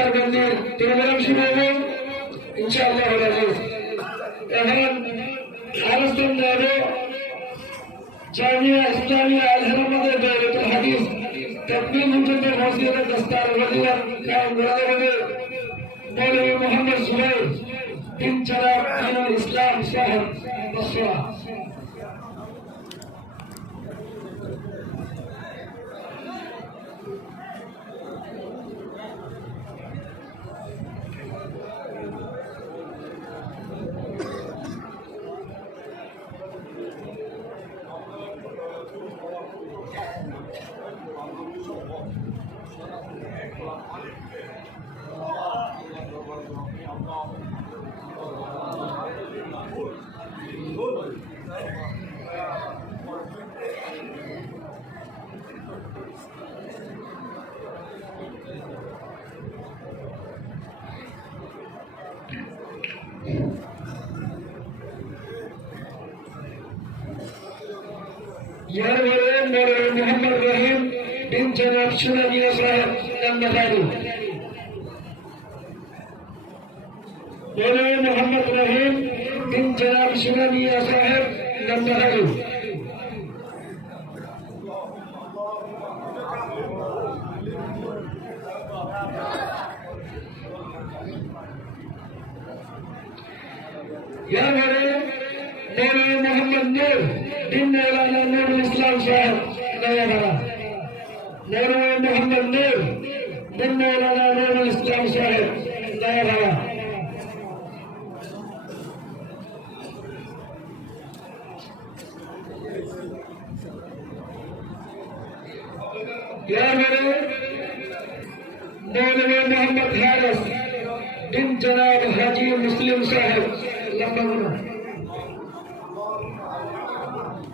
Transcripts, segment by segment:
দস্তারবন্দির programme শুরু হবে ইনশাআল্লাহ। এখন আলোচনা হবে জামিয়া ইসলামিয়া আল-হারামাদের দায়রাতুল হাদিস তাকমিল হুজুরের মসজিদের দস্তারবন্দির কায়েম করা হবে মৌলভী মোহাম্মদ সুহাইল বিন জালাল দীনুল ইসলাম সাহেব বসরা। मौलवी मोहम्मद रहीम बिन जनाब सुनानिया साहब नंदखानी। मौलवी मोहम्मद रहीम बिन जनाब सुनानिया साहब नंदखानी। मौलवी मोहम्मद नूर बिन मौलाना नूरुल इस्लाम साहब नयागढ़। मौलवी मोहम्मद नूर बिन मौलाना नूरुल इस्लाम साहब नयागढ़। मौलवी मोहम्मद हारिस बिन जनाब हाजी मुस्लिम साहब लंबा। मौलवी मोहम्मद हारिस बिन जनाब हाजी मुस्लिम साहब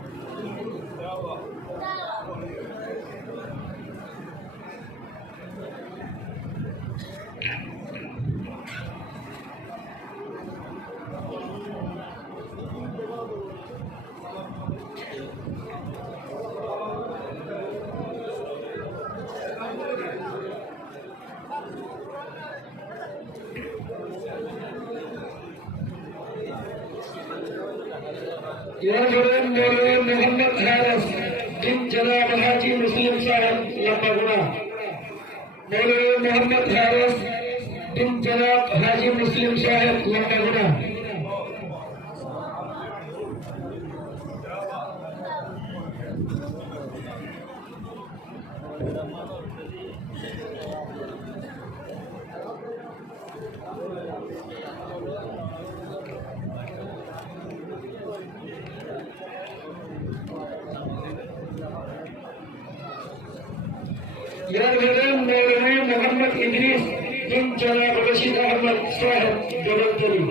लंबा। मौलवी मोहम्मद हारिस बिन जनाब हाजी मुस्लिम साहब लंबा। मौलवी मोहम्मद इदरीस बिन जनाब रशीद अहमद साहब जबलपुरी।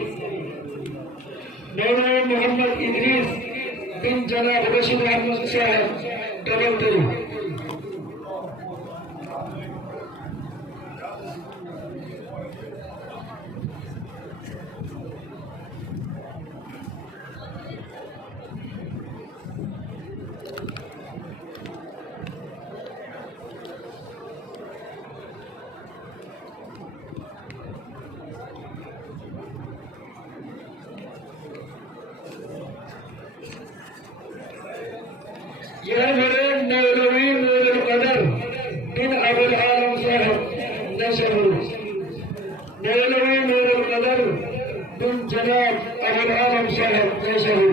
मौलवी मोहम्मद इदरीस बिन जनाब रशीद अहमद साहब जबलपुरी। मौलवी नूरुल कदर बिन अबुल आलम साहब नशहर। मौलवी नूरुल कदर बिन जनाब अबुल आलम साहब नशहर।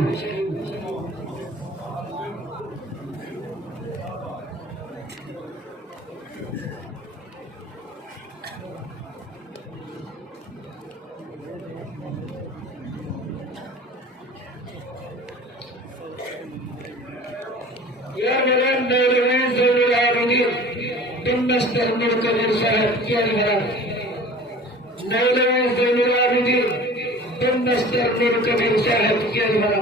मौलवी ज़ैनुल आबिदीन बिन मुस्तहमिल कबीर साहब कियालीवाला। मौलवी ज़ैनुल आबिदीन बिन मुस्तहमिल कबीर साहब कियालीवाला।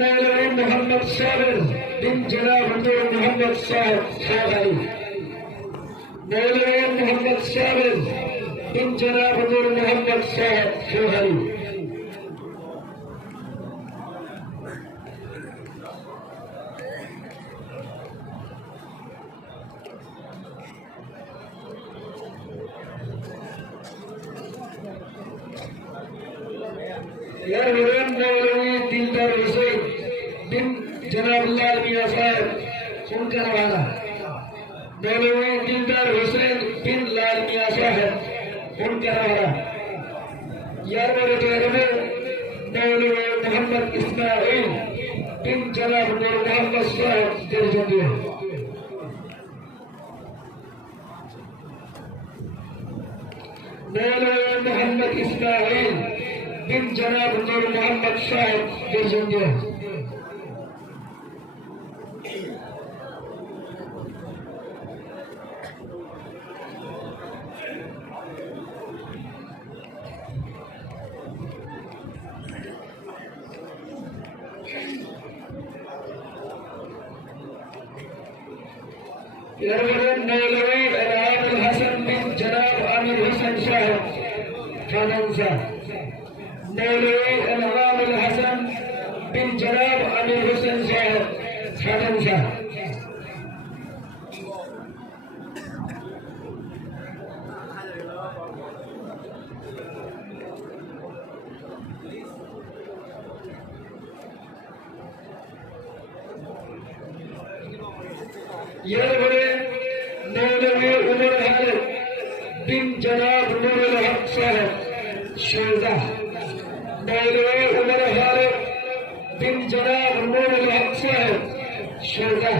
मौलवी मोहम्मद साबिर बिन जनाब नूर मोहम्मद साहब खादाई मौलाना मोहम्मद साबिर बिन जनाब नूर मोहम्मद साहब खादाई यार मौलवी दिलदार हुसैन बिन जनाब लाल मियां साहब सुनकर वाला मौलवी दिलदार हुसैन बिन लाल मियां साहब सुनकर वाला यार मेरे प्यारे में मौलवी मोहम्मद इस्माइल बिन जनाब नूर मोहम्मद साहब दिलजंदी मौलवी मोहम्मद इस्माइल बिन जनाब नूर मोहम्मद साहब दिलजंदी मौलवी अलाउल हसन बिन जनाब आमिर हुसैन साहब खानसा मौलवी अलाउल हसन बिन जनाब आमिर हुसैन साहब खानसा यार बड़े मौलवी उमर हालिद बिन जनाब नूरुल हक साहब शोजा मौलवी उमर हालिद बिन जनाब नूरुल हक साहब शोजा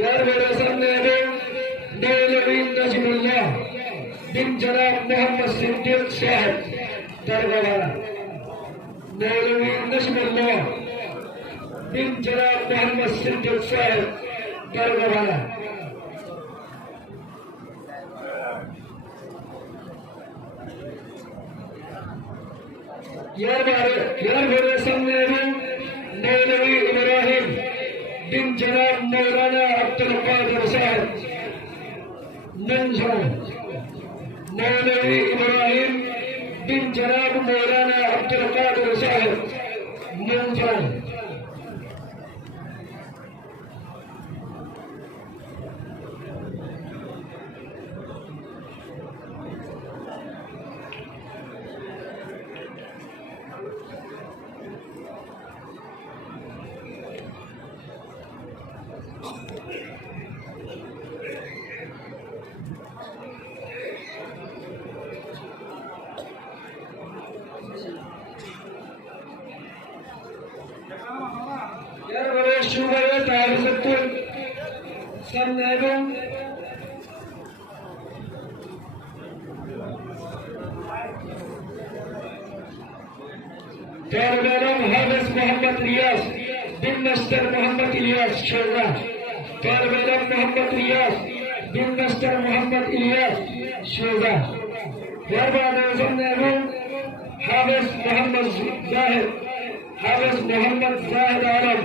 यार मेरे सामने मौलवी नजमुल्लाह बिन जनाब मोहम्मद सिद्दीक साहब दरगाह मौलवी नजमुल्लाह बिन जनाब मोहम्मद सिद्दीक साहब दरगाह यार मेरे सामने मौलवी इब्राहिम बिन जनाब मौलाना अब्दुल कादिर साहब मंजूर मौलवी इब्राहिम बिन जनाब मौलाना अब्दुल कादिर साहब मंजूर यार बड़े शुगर तारिफुल सन्नैगुम तारबेलम हाफिज मोहम्मद रियाज बिन नस्तर मोहम्मद इलियास शोजा तारबेलम मोहम्मद रियाज बिन नस्तर मोहम्मद इलियास शोजा यार बड़े सन्नैगुम हाफिज मोहम्मद जाहिद हाफिज मोहम्मद जाहिद आलम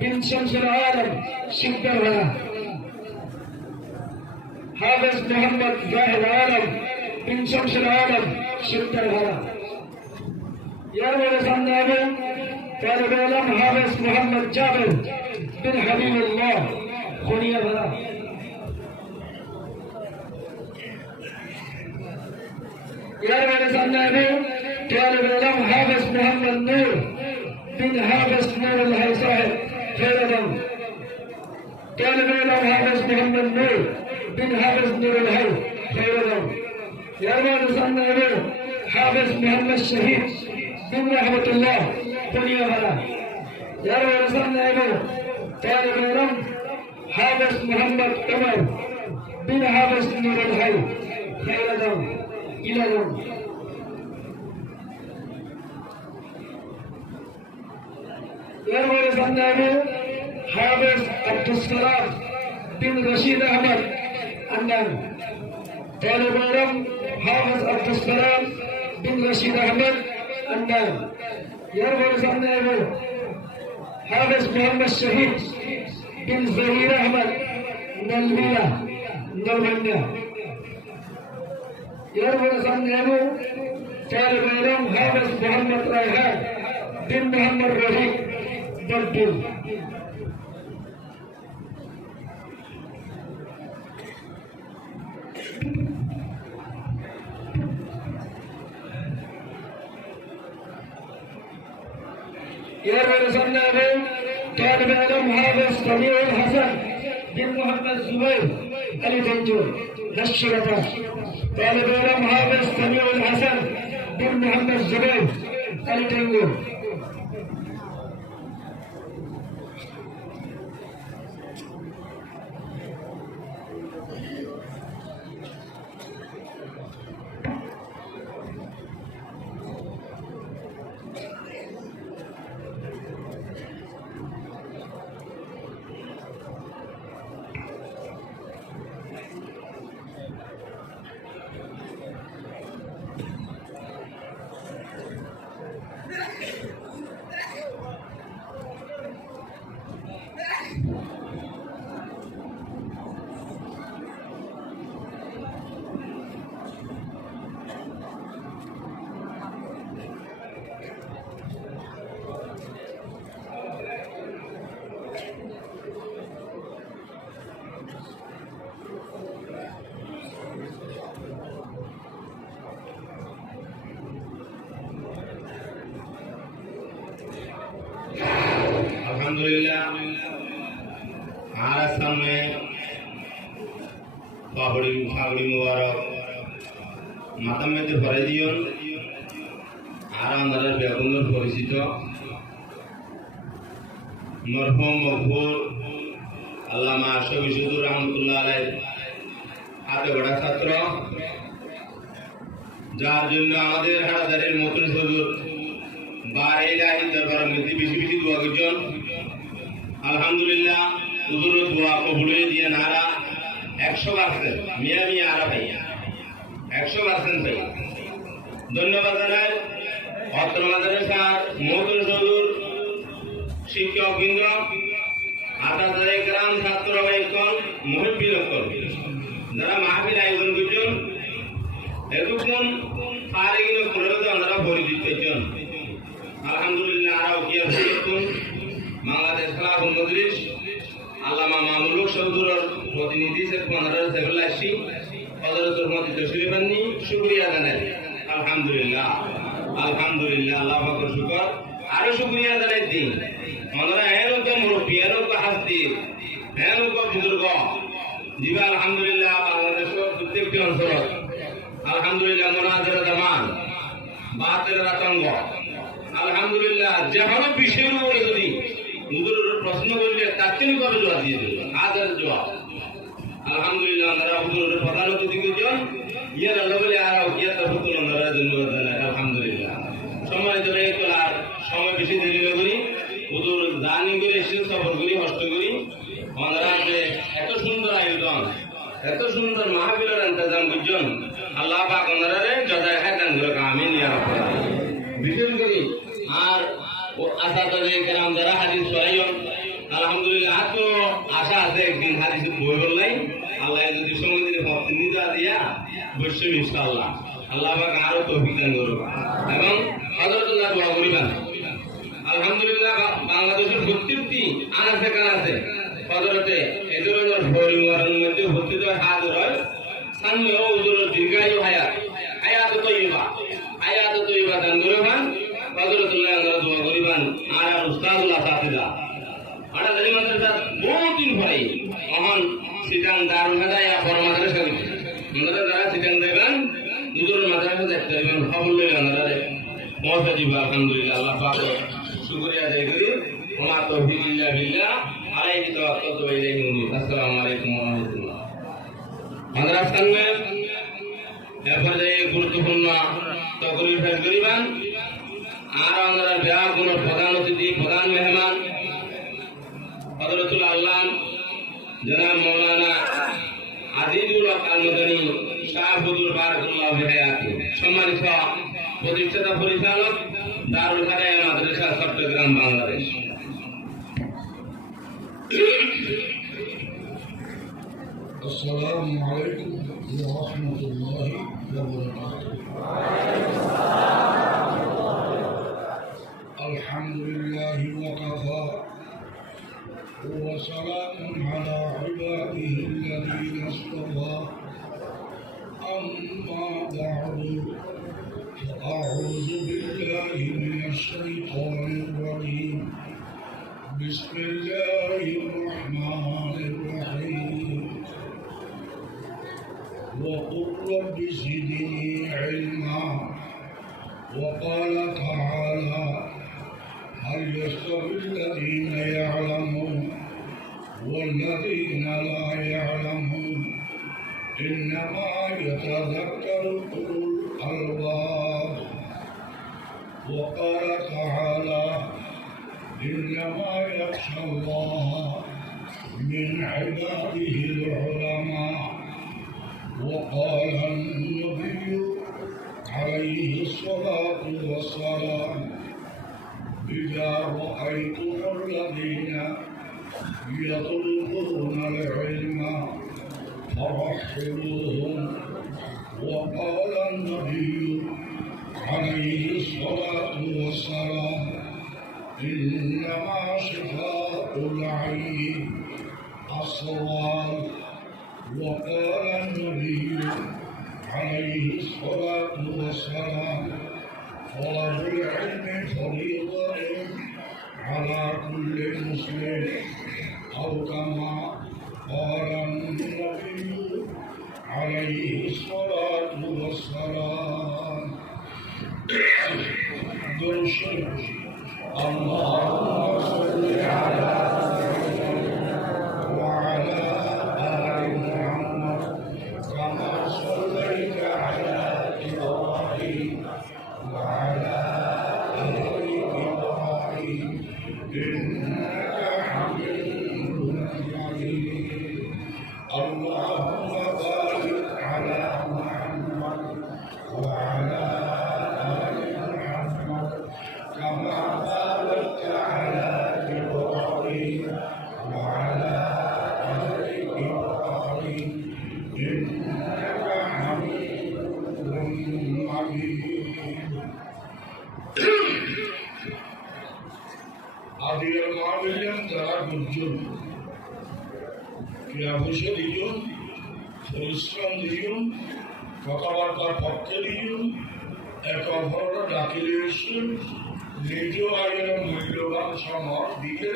बिन शमसुल आलम शिकदरवाला हाफिज मोहम्मद जाहिद आलम बिन शमसुल आलम शिकदरवाला यार मेरे सामने आगे तालिब इल्म हाफिज मोहम्मद जाबिर बिन हबीबुल्लाह खुनिया भरा यार मेरे सामने आगे तालिब इल्म हाफिज मोहम्मद नूर बिन हाफिज नूरुल हक साहब खैरदम तालिब इल्म हाफिज मोहम्मद नूर बिन हाफिज नूरुल हक खैरदम यार मेरे सामने आगे हाफिज मोहम्मद शहीद बिन रहमतुल्लाह खुनिया भरा यार मेरे सामने आगे तालिब इल्म हाफिज मोहम्मद उमर बिन हाफिज नूरुल हक खैरदम इलादम यार मेरे सामने आगे हाफिज अब्दुल सलाम बिन रशीद अहमद अन्नान तालिब इल्म حافظ عبد السلام بن رشيد احمد النائب يرفع صاحبنا حافظ محمد شهيد بن زهير احمد نلمية نلمية يرفع صاحبنا طالب علم حافظ محمد ريحان بن محمد رفيق بلبل يروي صنعه طالب علم حافظ سميع الحسن بن محمد زبير علي تنجور نشرته طالب علم حافظ سميع الحسن بن محمد زبير علي تنجور আলহামদুলিল্লাহ আর সামনে পাগড়ি মুবারক মাথা মেতে ভরে দিও আর আমাদের বেগুনের পরিচিত মরহুম মকবুল আল্লামা শফি সুদুর রহমতুল্লাহ আলাইহি হাতে বড় ছাত্র যার জন্য আমাদের হাটাদারের মতন হুজুর বারেলাহি দরবার মধ্যে বেশি বেশি দোয়া করছেন আলহামদুলিল্লাহ হুজুরের দোয়া কবুল হয়ে দিয়ে নারা 100% মিয়া মিয়া আর ভাই 100% ভাই ধন্যবাদ জানাই অত্র মাদ্রাসার মতন হুজুর শিক্ষক বৃন্দ আদাদারে کرام ছাত্র ভাইগণ মুহিব্বিন লোকজন যারা মাহফিল আয়োজন করছেন এতক্ষণ ফারিগিন করে আপনারা পরিচিত হয়েছেন আলহামদুলিল্লাহ আরও কি আছে বাংলাদেশ খেলাফত মজলিস আল্লামা মামুনুল সরদুরের প্রতিনিধি শেখ মানহার সেফুল্লাহি হযরতুল মতি তশরিফানি শুকরিয়া জানাই আলহামদুলিল্লাহ আলহামদুলিল্লাহ আল্লাহ পাকের শুকর আরো শুকরিয়া জানাই দিন আমরা এরকম মুরব্বী এরকম হাস্তি এরকম বুজুর্গ জিবা আলহামদুলিল্লাহ বাংলাদেশের প্রত্যেকটি অঞ্চল আলহামদুলিল্লাহ মোনাজারে জামান বাতের আতঙ্ক আলহামদুলিল্লাহ যেমন বিষয়ের উপরে যদি হুজুরের প্রশ্ন করলে তাৎক্ষণিকভাবে জবাব দিয়ে দিল আদার জবাব আলহামদুলিল্লাহ আমরা হুজুরের প্রধান অতিথি করছেন ইয়ার আল্লাহ বলে আর ইয়া তফকুল আমরা ধন্যবাদ জানাই আলহামদুলিল্লাহ সময় ধরে আর সময় বেশি দেরি না করি হুজুর জানি করে এসে সফর করি কষ্ট করি আমরা এত সুন্দর আয়োজন এত সুন্দর মাহফিলের ইন্তজাম করছেন আল্লাহ পাক ওনারে জজায় খাতান করে আমিন ইয়া রাব্বাল বিশেষ করে আর আসাদারে کرام যারা হাদিস পড়াইন আলহামদুলিল্লাহ তো আশা আছে একদিন হাদিস বই বললাই আল্লাহ যদি সময় দিলে নিদা দিয়া বসে ইনশাআল্লাহ আল্লাহ পাক আরো তৌফিক দান করুন এবং হযরতুল্লাহ দোয়া করিবেন আলহামদুলিল্লাহ বাংলাদেশের প্রত্যেকটি আনাচে কানাচে হযরতে এই ধরনের পরিবারের মধ্যে উপস্থিত হাজির হয় সামনে ও হুজুরের দীর্ঘায়ু হায়াত তৈবা দান করবেন হযরতুল্লাহ আমরা দোয়া করিবেন আর উস্তাদুল আসাতিদা আড়া জানি মাদ্রাসা বহুত দিন পরে মহান সিটাং দারুল হাদায়া বড় মাদ্রাসা আমরা যারা সিটাং দেবেন হুজুরের মাদ্রাসা দেখতে দেবেন খবর লই আমরা পৌঁছে দিব আলহামদুলিল্লাহ আল্লাহ পাক শুকরিয়া আদায় করি ওয়া তৌফিক ইল্লা বিল্লাহ আলাইহি তাওয়াক্কালতু ওয়া ইলাইহি উনীব আসসালামু আলাইকুম ওয়া রাহমাতুল্লাহ মাদ্রাসার में এরপরে গুরুত্বপূর্ণ তকরির পেশ করিবেন আর আমরা বিরাট কোন প্রধান অতিথি প্রধান মেহমান হযরতুল আল্লাহ জনাব মাওলানা আজিজুল হক আল মাদানী শাহ হুজুর বারাকাল্লাহু ফি হায়াতি। সম্মানিত প্রতিষ্ঠাতা পরিচালক, দারুল হাদায়া মাদ্রাসা, চট্টগ্রাম, বাংলাদেশ। السلام عليكم ورحمة الله وبركاته. الحمد لله وكفى وسلام على عباده الذين اصطفى. أما بعد فأعوذ بالله من الشيطان الرجيم. بسم الله الرحمن الرحيم. وقل رب زدني علما. وقال تعالى هل يستوي الذين يعلمون والذين لا يعلمون إنما يتذكر أولو الألباب. وقال تعالى إنما يخشى الله من عباده العلماء. وقال النبي عليه الصلاة والسلام إذا رأيتم الذين يطلبون العلم فرحبوهم. وقال النبي عليه الصلاة والسلام إنما شفاء العين الصواب. وقال النبي عليه الصلاة والسلام طلب العلم فريضة على كل مسلم، أو كما قال النبي عليه الصلاة والسلام. درشد اللهم صل على وعلى آل محمد كما صليت على إبراهيم وعلى آل إبراهيم إنك حميد مجيد. اللهم بارك على محمد وعلى آل محمد كما باركت على إبراهيم وعلى آل إبراهيم إنك حميد مجيد. আদির মা বললেন তারা গুর্জন ক্রিয়া বসে দিন, পরিশ্রম দিন, কথাবার্তার পক্ষে দিন, এক অপরটা ডাকিলে এসেছেন, নিজেও আগের মূল্যবান সময় দিকে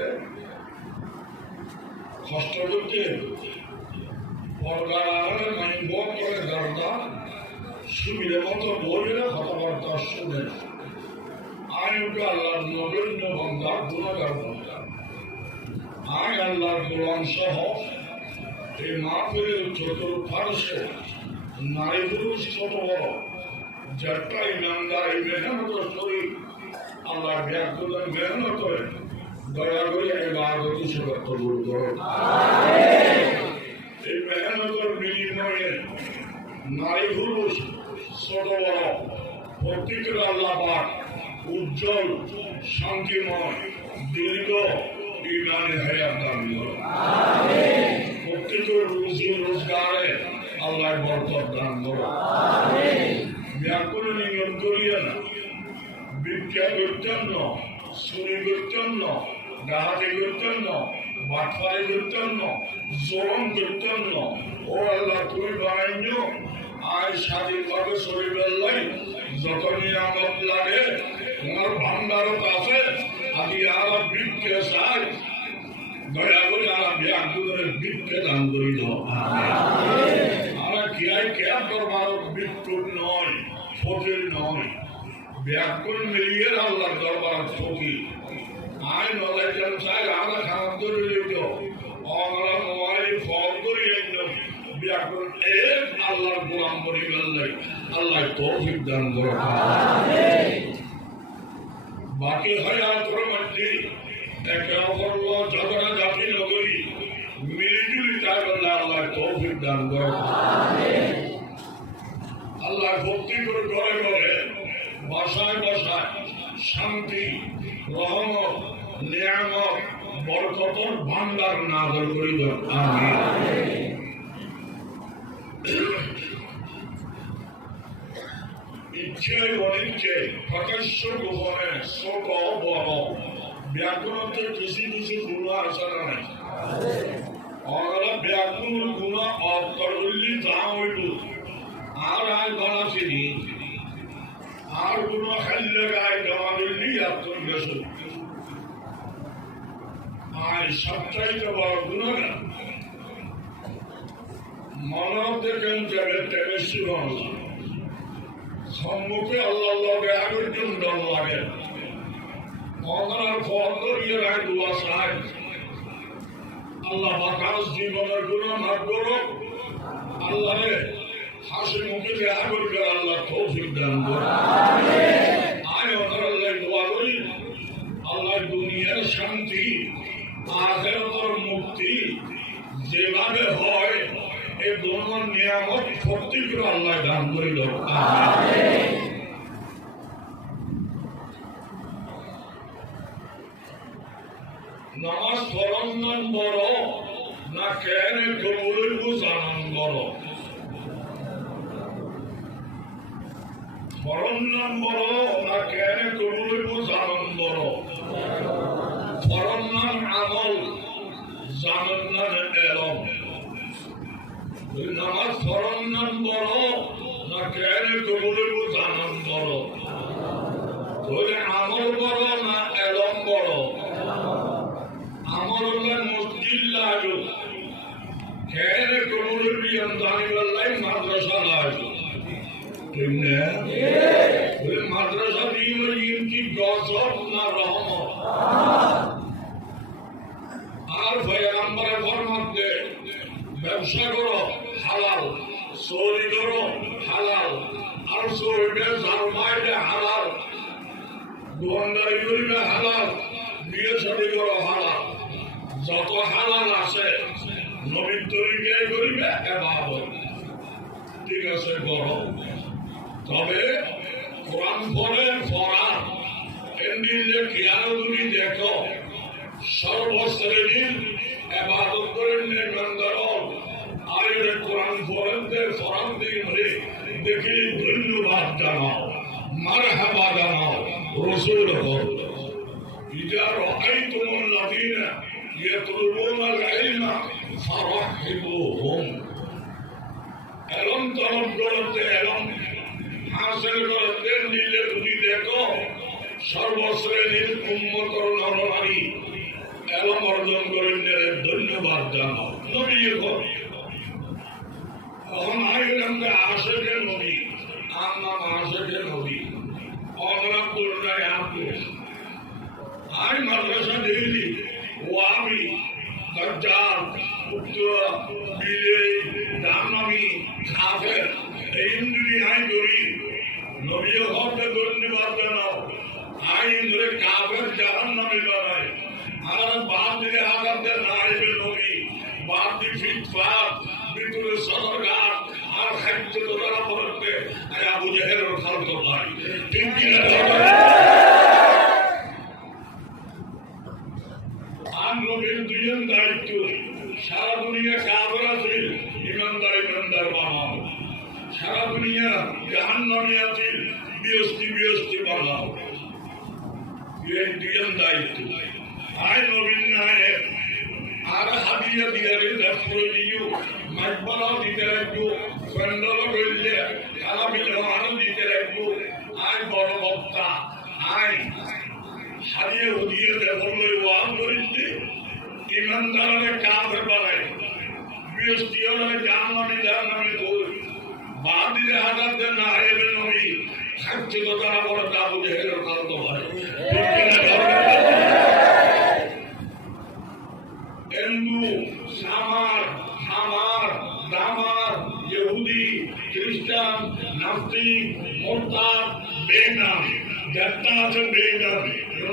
কষ্ট করতে পরকালে মাইব করে দরদা সুবিধে মতো বলে কথাবার্তা শুনে আয় ওটা আল্লাহর নগণ্য বন্ধার গুণাগার বন্ধা। আয় আল্লাহর গোলাম সহ এই মাহফিলের চতুর্পার্শ্বে নারী পুরুষ ছোট বড় যাত্রা ইমানদার এই মেহনত শরীর আল্লাহ ব্যাগগুলোর মেহনত করে দয়া করে ইবাদত সেবা কবুল করো। এই মেহনতের বিনিময়ে নারী পুরুষ ছোট বড় প্রত্যেকের আল্লাহ পাক উজ্জ্বল শান্তিময় দীর্ঘ ইমানে হায়াত দান করো। প্রত্যেকের রুজি রোজগারে আল্লাহ বরকত দান করো। ব্যাকুল নিয়ম করিয়ে না, বিদ্যা করতেন না, চুরি করতেন না, ডাহাতি করতেন না, বাটফারি করতেন না, জোরম করতেন না। ও আল্লাহ তুমি বানাইন আয় স্বাধীনভাবে শরীর আল্লাহ যত নিয়ামত লাগে তোমার ভান্ডারত আছে। আদি আলা বৃক্ষে চাই দয়া করে আলা ব্যাগুদের বৃক্ষে দান করি দাও। আমরা কিয়াই কেয়া দরবার বিক্ষুক নয়, ফকির নয়, ব্যাকুল মিলিয়ে আল্লাহর দরবার ফকির। আয় নলাই যেন চাই আমরা খারাপ করে দিত আমরা মোবাইল ফল করি একদম ব্যাকুল এক আল্লাহর গোলাম করি আল্লাহ আল্লাহ তৌফিক দান করো। বাকি হায়াতের মধ্যে একে অপর ঝগড়া ঝাঁটি নগরী মিলিজুলি তাই বললে আল্লাহ তৌফিক দান করো। এলাকা ভর্তি করে ঘরে ঘরে বাসায় বাসায় শান্তি রহমত নিয়ামত বরকতর ভান্ডার নাযিল করি দাও আমিন। ইচ্ছে অনিচ্ছে প্রকাশ্য গোপনে ছোট বড় ব্যাকরণতে কিছু কিছু গুণ আছে না নাই? আমরা ব্যাকরণ গুণ অর্থলি যা হইল আর আয় গণা চিনি আর গুণ খাইলে গায়ে জমা দিল্লি আত্মন গেছে আয় সবচাইতে বড় গুণ না মনে দেখেন যাবে তেমনি শিবন সম্মুখে আল্লাহ লাগে আরেকজন দল লাগে মনার ফল করিয়ে রায় দোয়া চায় আল্লাহ বাকাস জীবনের গুণ মাফ করো আল্লাহ হাসি মুখে দেখা করবে আল্লাহ তৌফিক দান করো আয় ওনার আল্লাহ দোয়া করি আল্লাহ দুনিয়ার শান্তি আখিরাতের মুক্তি যেভাবে হয় এই দোনো নিয়ামত ভর্তি করে আল্লাহ দান করিল নামাজ ফরজ বড় না কেন কবুলের জানান বড় ফরজ বড় না কেন কবুলের জানান বড় ফরজ আমল জানান না এলম নামাজ ফরজ বড় না কেন কবুলের জানান বড় আমল বড় না এলম বড় আমার মসজিদ লাগো কেন কবুলের বিয়ান জানিবাল্লাই মাদ্রাসা লাগো ঠিক না মাদ্রাসা দিয়ে কি গজব না রহমত আর পয়গম্বরের ফরমাতে ব্যবসা করো হালাল চুরি করো হালাল আর চুরিবে জালমাইলে হালাল দোকানদারি করিবে হালাল বিয়ে শাদী করো হালাল যত হালাল আছে নবীর তরিকায় করিবে এবাদত ঠিক আছে করো তবে কোরআন পড়েন পড়ান এমনি কিয়ারুনি দেখো সর্বশ্রেণীর এবাদত করেন নির্মাণদার আর কোরআন পড়েন ফরান দিয়ে দেখি ধন্যবাদ জানাও মারহাবা জানাও রসুল হল إذا رأيتم الذين يطلبون العلم فرحبوهم এলম তলব করতে এলম হাসিল করতে নিলে তুমি দেখো সর্বশ্রেণীর উম্মতর নরনারী এলম অর্জন করেন ধন্যবাদ জানাও নবী তখন আইলামকে আশেখে নবী আর নাম আশেখে নবী অগ্রাম করলে আপনি আই মাদ্রাসা দিলি ওয়াবি দজ্জাল উত্তরা বিলে জাহান্নামী কাফের এই ইন্দ্রি আই করি নবী হতে ধন্যবাদ জানাও আই ইন্দ্রে কাফের জাহান্নামী বানায় আর বাদ দিলে আঘাত না আইবে নবী বাদ দি ফিটফাট ভিতরে সদরঘাট আর খাদ্য তোলা পড়তে আবু জেহেলের খালতো ভাই ঠিক কিনা দায়িত্ব সারা দুনিয়া কাফের আছে ইমানদার বানাও সারা দুনিয়া জাহান্নামী আছে বিয়স্তি বানাও এই দুজন দায়িত্ব আয় নবীন নায়েব আর হাদিয়া দিয়ে করে দিও মাইকবালা দিতে রাখবো প্যান্ডল করলে কালা মিলমানো দিতে রাখবো আয় বড় বক্তা আয় হারিয়ে হুদিয়ে দেখলে ওয়াজ করিতে ইমানদারে কাফের বানায় বৃহস্পতিবারে জাহান্নামী কই বাদিরে হাজার দেন না আইবে নবী খাচ্ছে তো তারা বড় আবু জেহেলের খালতো ভাই হিন্দু সামার হামার দামার ইহুদি খ্রিস্টান নাস্তিক মোরতাদ বেনাম যাত্রা আছে বেনাম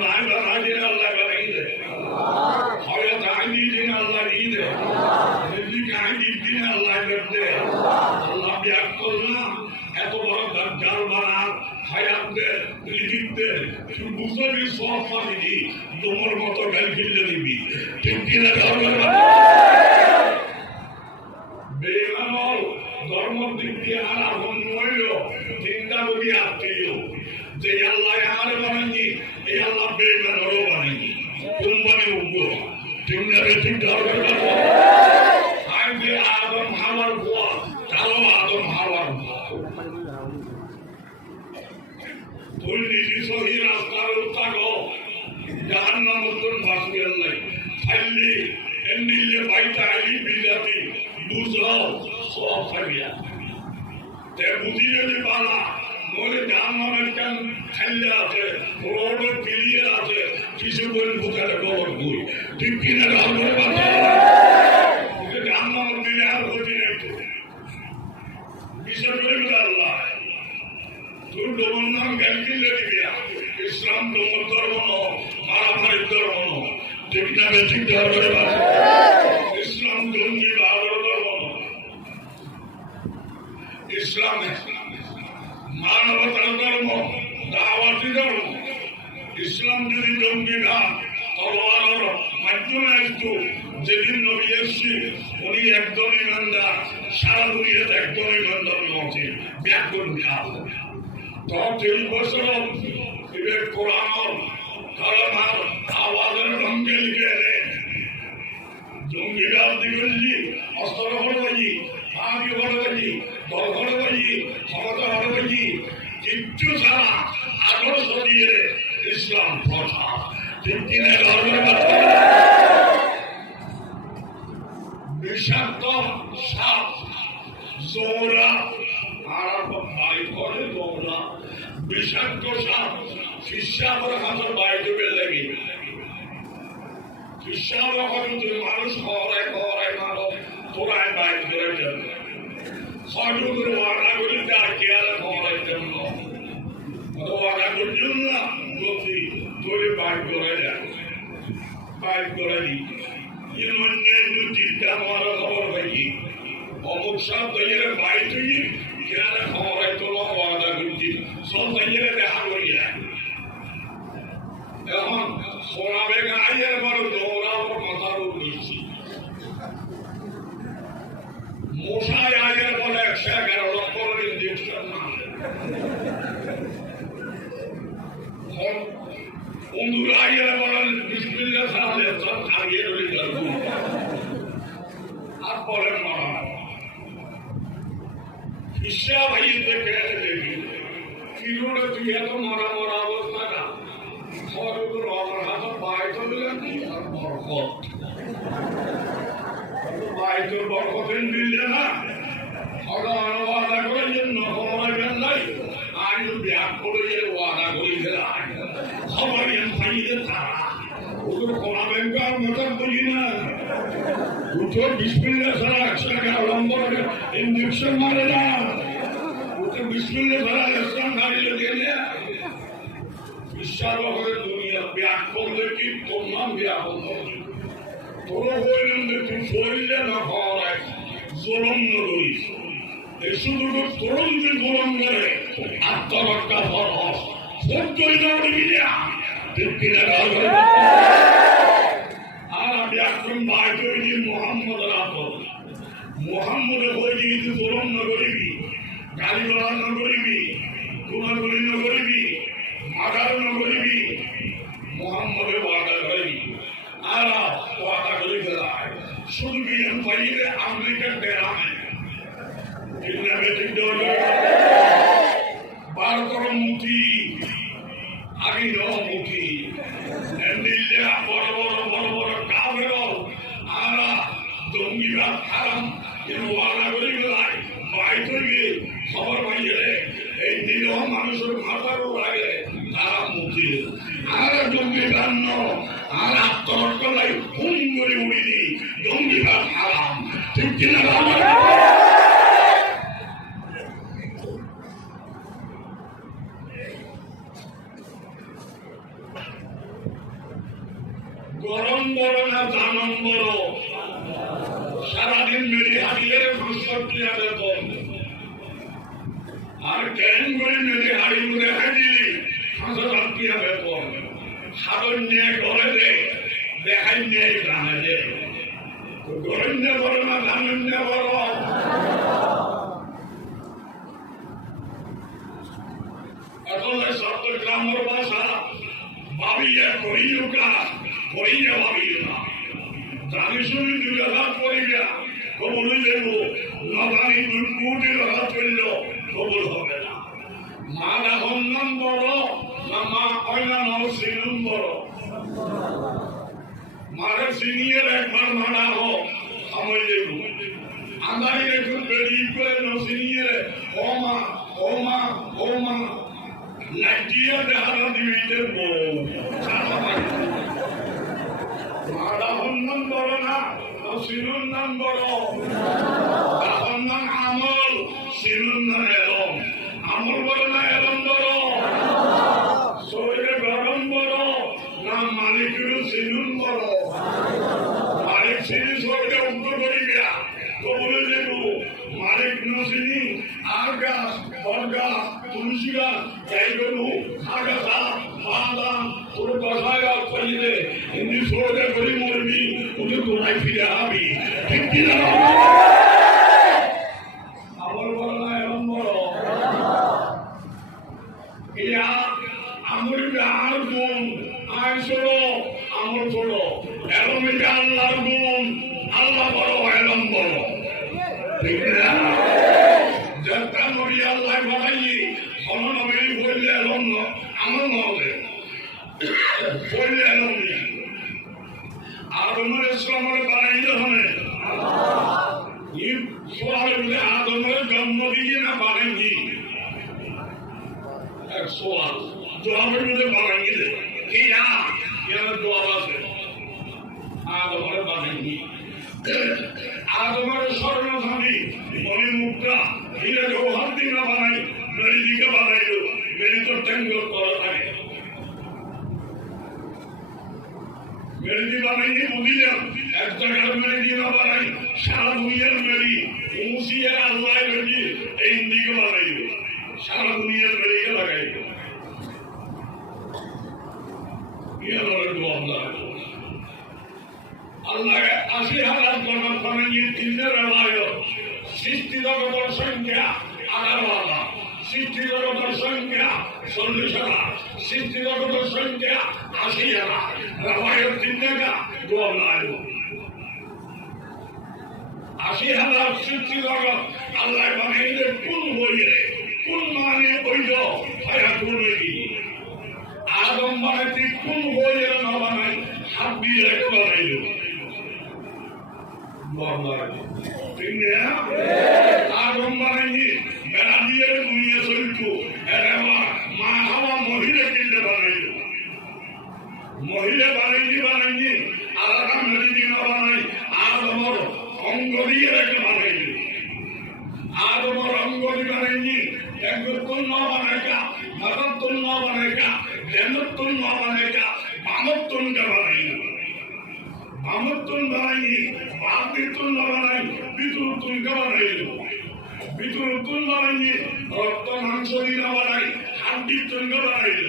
আইবার আগে আল্লাহ বানাইলে হয়তো আইনি দিন আল্লাহ ঈদে রিজিক আইনি দিন আল্লাহ করতে আল্লাহ ব্যাগ করলাম এত বড় দাজ্জাল বানার হায়াতদের রিজিকদের তুই বুঝবি সব পাবি তোমার মতো গাল ফিরলে দিবি ঠিক কিনা বেমানল ধর্মের দিক দিয়ে আর আপন নইল চিন্তা করি আত্মীয় যে আল্লাহ আমার বানাইনি এই আল্লাহ বেমানলও বানাইনি কোম্পানি উগ্র ঠিক না ঠিক ধর্মের আগে আদম হাওয়ার গোয়া কালো আদম হাওয়ার তুই নিজে সহি রাস্তার উত্তাগো জাহান্নাম মতন বাঁচবে আল্লাহ খাইলি এমনিলে বাইটা আলি বিজাতি বুঝো সব খাইয়া তে বুঝিয়ে দি পালা মনে জাহান্নামের কান খাইলে আছে রোড ক্লিয়ার আছে কিছু বল বুকালে গবর গুই ঠিক কিনা ধর্মের কথা জাহান্নামের দিলে আর হতে নাই তো বিশেষ করে আল্লাহ তুই ডোমর নাম জ্ঞান কিনলে দিবিয়া ইসলাম ডোমর ধর্ম ন মারামারি ধর্ম ন ঠিক না ঠিক ধর্মের ইসলাম জঙ্গি বাহাদুর ধর্ম ইসলাম মানবতার ধর্ম দাওয়াতি ধর্ম ইসলাম যদি জঙ্গি ঘাট তলোয়ারের মাধ্যমে আসতো যেদিন নবী এসছি উনি একদম ইমানদার সারা দুনিয়াতে একদম ইমানদার নয় ব্যাকরণ খাওয়া তখন 30 বছর বিবেক কোরআন কালামার আওয়াজের রঙে লিখে জঙ্গিবাদ দিগল্লি অস্ত্র হড়বাজি আগে হড়বাজি দল হড়বাজি ক্ষমতা হড়বাজি কিচ্ছু ছাড়া 1800 দিয়ে ইসলাম প্রথা ঠিক কিনা বিষাক্ত সাপ জোরা আর বাড়ি করে জোরা বিষাক্ত সাপ শিষ্যাপর হাতের বাইরে বেড়ে শিষ্যাপর হাতে মানুষ খবরায় মানুষ তোরায় বাইরে ধরে যাবে সর্বদূর ওয়াদা করি তার কেয়ারে খবরায় জন্য ওয়াদা করছেন না বলছি তোরে বাইর করে যায় বাইর করে দিই চিন্তা মারা খবর পাইছি অমুক সব তৈরি বাইর তুই কেয়ারে খবরায় তোলা ওয়াদা করছি সব তৈরি দেখা করি যায় এখন শোনাবে গাইয়ের বড় দৌড়াবো মাথার উপর নিচ্ছি মশাই আগের বলে 111 লক্ষ ইঞ্জেকশন না বন্ধুরা আগের বলেন বিসমিল্লাহ সাহায্যে সব আগিয়ে রয়ে গেল আর পরে মারা হিসা ভাই দেখে দেখি কিলোড়ে তুই এত মরা মরা অবস্থা না সর্বদূর আমার হাতে বাইত দিলেন আর বরকত বাইতের বরকতের মিললে না ভগবান ওয়াদা করেছেন নহমাইবেন নাই আইন ব্যাগ করে ওয়াদা করেছে খবর ফাইলে তারা ওদের কমাবেন আর মোটর বুঝি না দুটো বিসমিল্লাহ ছাড়া 111 নম্বর ইঞ্জেকশন মারে না ওদের বিসমিল্লাহ ছাড়া ইসলাম খাইলে দিয়ে বিশ্বাস করে দুনিয়া ব্যাগ করলে কি তোর নাম ব্যাগ তোরা বললেন যে তুই শরীরে না খাওয়ায় জলম করিস এই শুধু তরুণ যে জলম করে আত্মরক্ষা ফরস সত্যই না ঠিক কিনা আর আমি এখন ভাই তৈরি মোহাম্মদ রাখব মোহাম্মদে হয়ে গিয়েছি জলম না করিবি গাড়ি ঘোড়া না করিবি গুণাগুলি না করিবি মাগার না করিবি মোহাম্মদে ওয়াদা করিবি আর ওয়াদা করে ফেলায় শুধু বিএম পাইলে আমেরিকার ডেরামে ভারতের মুঠি আগে মুঠি বড় বড় বড় বড় কাবের আর জঙ্গিবাদ হারাম ওয়াদা করে ফেলায় বাই তৈরি খবর পাইলে এই নিরহ মানুষের মাথার লাগে তারা মুঠি আর জঙ্গিবাদ আর আত্মরক্ষা লাই হুম করে উড়িনি জঙ্গিবাদ হারাম ঠিক কিনা গরম বড় না জানম বড় সারাদিন মেরি হারিয়ে 65,000 কম আর কেন করে মেরে হাড়ি করে হাঁটিলি হাঁসা রাখতে হবে পর সাধন নিয়ে করে দে দেখাই নিয়ে জানা দে গরন্য করো না ধান্য করো এখন সত্তর গ্রামের ভাষা ভাবিয়ে করিও কা করিয়ে ভাবিও না জানি শুনি দুর্ঘাত করিয়া কবল দেব না জানি কোটি হাত করল কবল হবে না মা এখন নাম বড় না মা অন্য সিনুন বড় মারে সিনিয়র একবার মারা হোক সময় দেব আন্দারি একটু বেরিয়ে করে সিনিয়র ও মা ও মা ও মা লাইটিয়া দেখানো দিবি দেব মারা হন্নান বড় না সিনুন নাম বড় হন্নান আমল সিনুন নাম এরম আমল বড় না এরম বড় শরীরে গরম বড় না মালিকের সিনুন বড় মালিক সিনি শরীরে উত্তর করি গিয়া কবলে দেব মালিক নসিনি আর গাছ বট গাছ তুলসী গাছ যাই গরু আগাছা বাদাম তোর কথায় পাইলে হিন্দি শরীরে করি মরবি ওদের কোথায় ফিরে আবি ঠিক কিনা আমল বড় না এরম বড় ইয়া আমল আর গুণ আয় ছোড়ো আমল ছোড়ো এরম এটা আল্লাহর গুণ আল্লাহ বড় এরম বড় ঠিক না যেটা নবী আল্লাহ বানাই হন নবী বললে এরম আমল নবে বললে এরম আদমের ইসলামের বানাইলে হনে আদমের জন্ম দিয়ে না বানাইনি এক সোয়াল জবাবের মধ্যে বানাই দে কি না জবাব আছে আদমের বানাইনি আদমের স্বর্ণধানী মনে মুক্তা হীরা জওহর দিয়ে না বানাই মেরি দিকে বানাইল মেরি তো ট্যাঙ্গল করা থাকে মেরি দিয়ে বানাইনি বুঝিলাম এক জায়গার মেরি দিয়ে না বানাই সারা দুনিয়ার মেরি মুসিয়ার আল্লাহ মেরি এই দিকে বানাইল সারা দুনিয়ার মেরিকে লাগাইল আল্লাহ ৮০,০০০ জগৎ বানাইয়ে তিনের সৃষ্টি জগতের সংখ্যা ১১,০০০ সৃষ্টি জগতের সংখ্যা ৪০,০০০ সৃষ্টি জগতের সংখ্যা ৮০,০০০ রামায়ণ তিনটা দোয়াল ৮০,০০০ সৃষ্টি জগৎ আল্লাহ বানাইলে কোন বইয়ে কোন মানে বইল ভাইয়া কোন আদম বানাইতে কোন বইয়ের না বানাই হাত দিয়ে রেখে বানাইল আদম বানাইনি বেড়া দিয়ে দুনিয়া চলত মা হওয়া মহিলা কিনতে বানাইল মহিলা বানাইনি আলাদা মেরি দিয়ে বানাই আদমর অঙ্গ দিয়ে রেখে বানাইল আদমর অঙ্গ দিয়ে বানাইনি একদম না বানাইকা মাতাত্তর না বানাইকা জেনত্তর না বানাইকা বামত্তর বানাইল বামত্তর বানাইনি বাতিত্তর না বানাই বিতুরত্তর বানাইল বিতুরত্তর বানাইনি রক্ত মাংস দিয়ে বানাই হাড্ডিত্তর বানাইল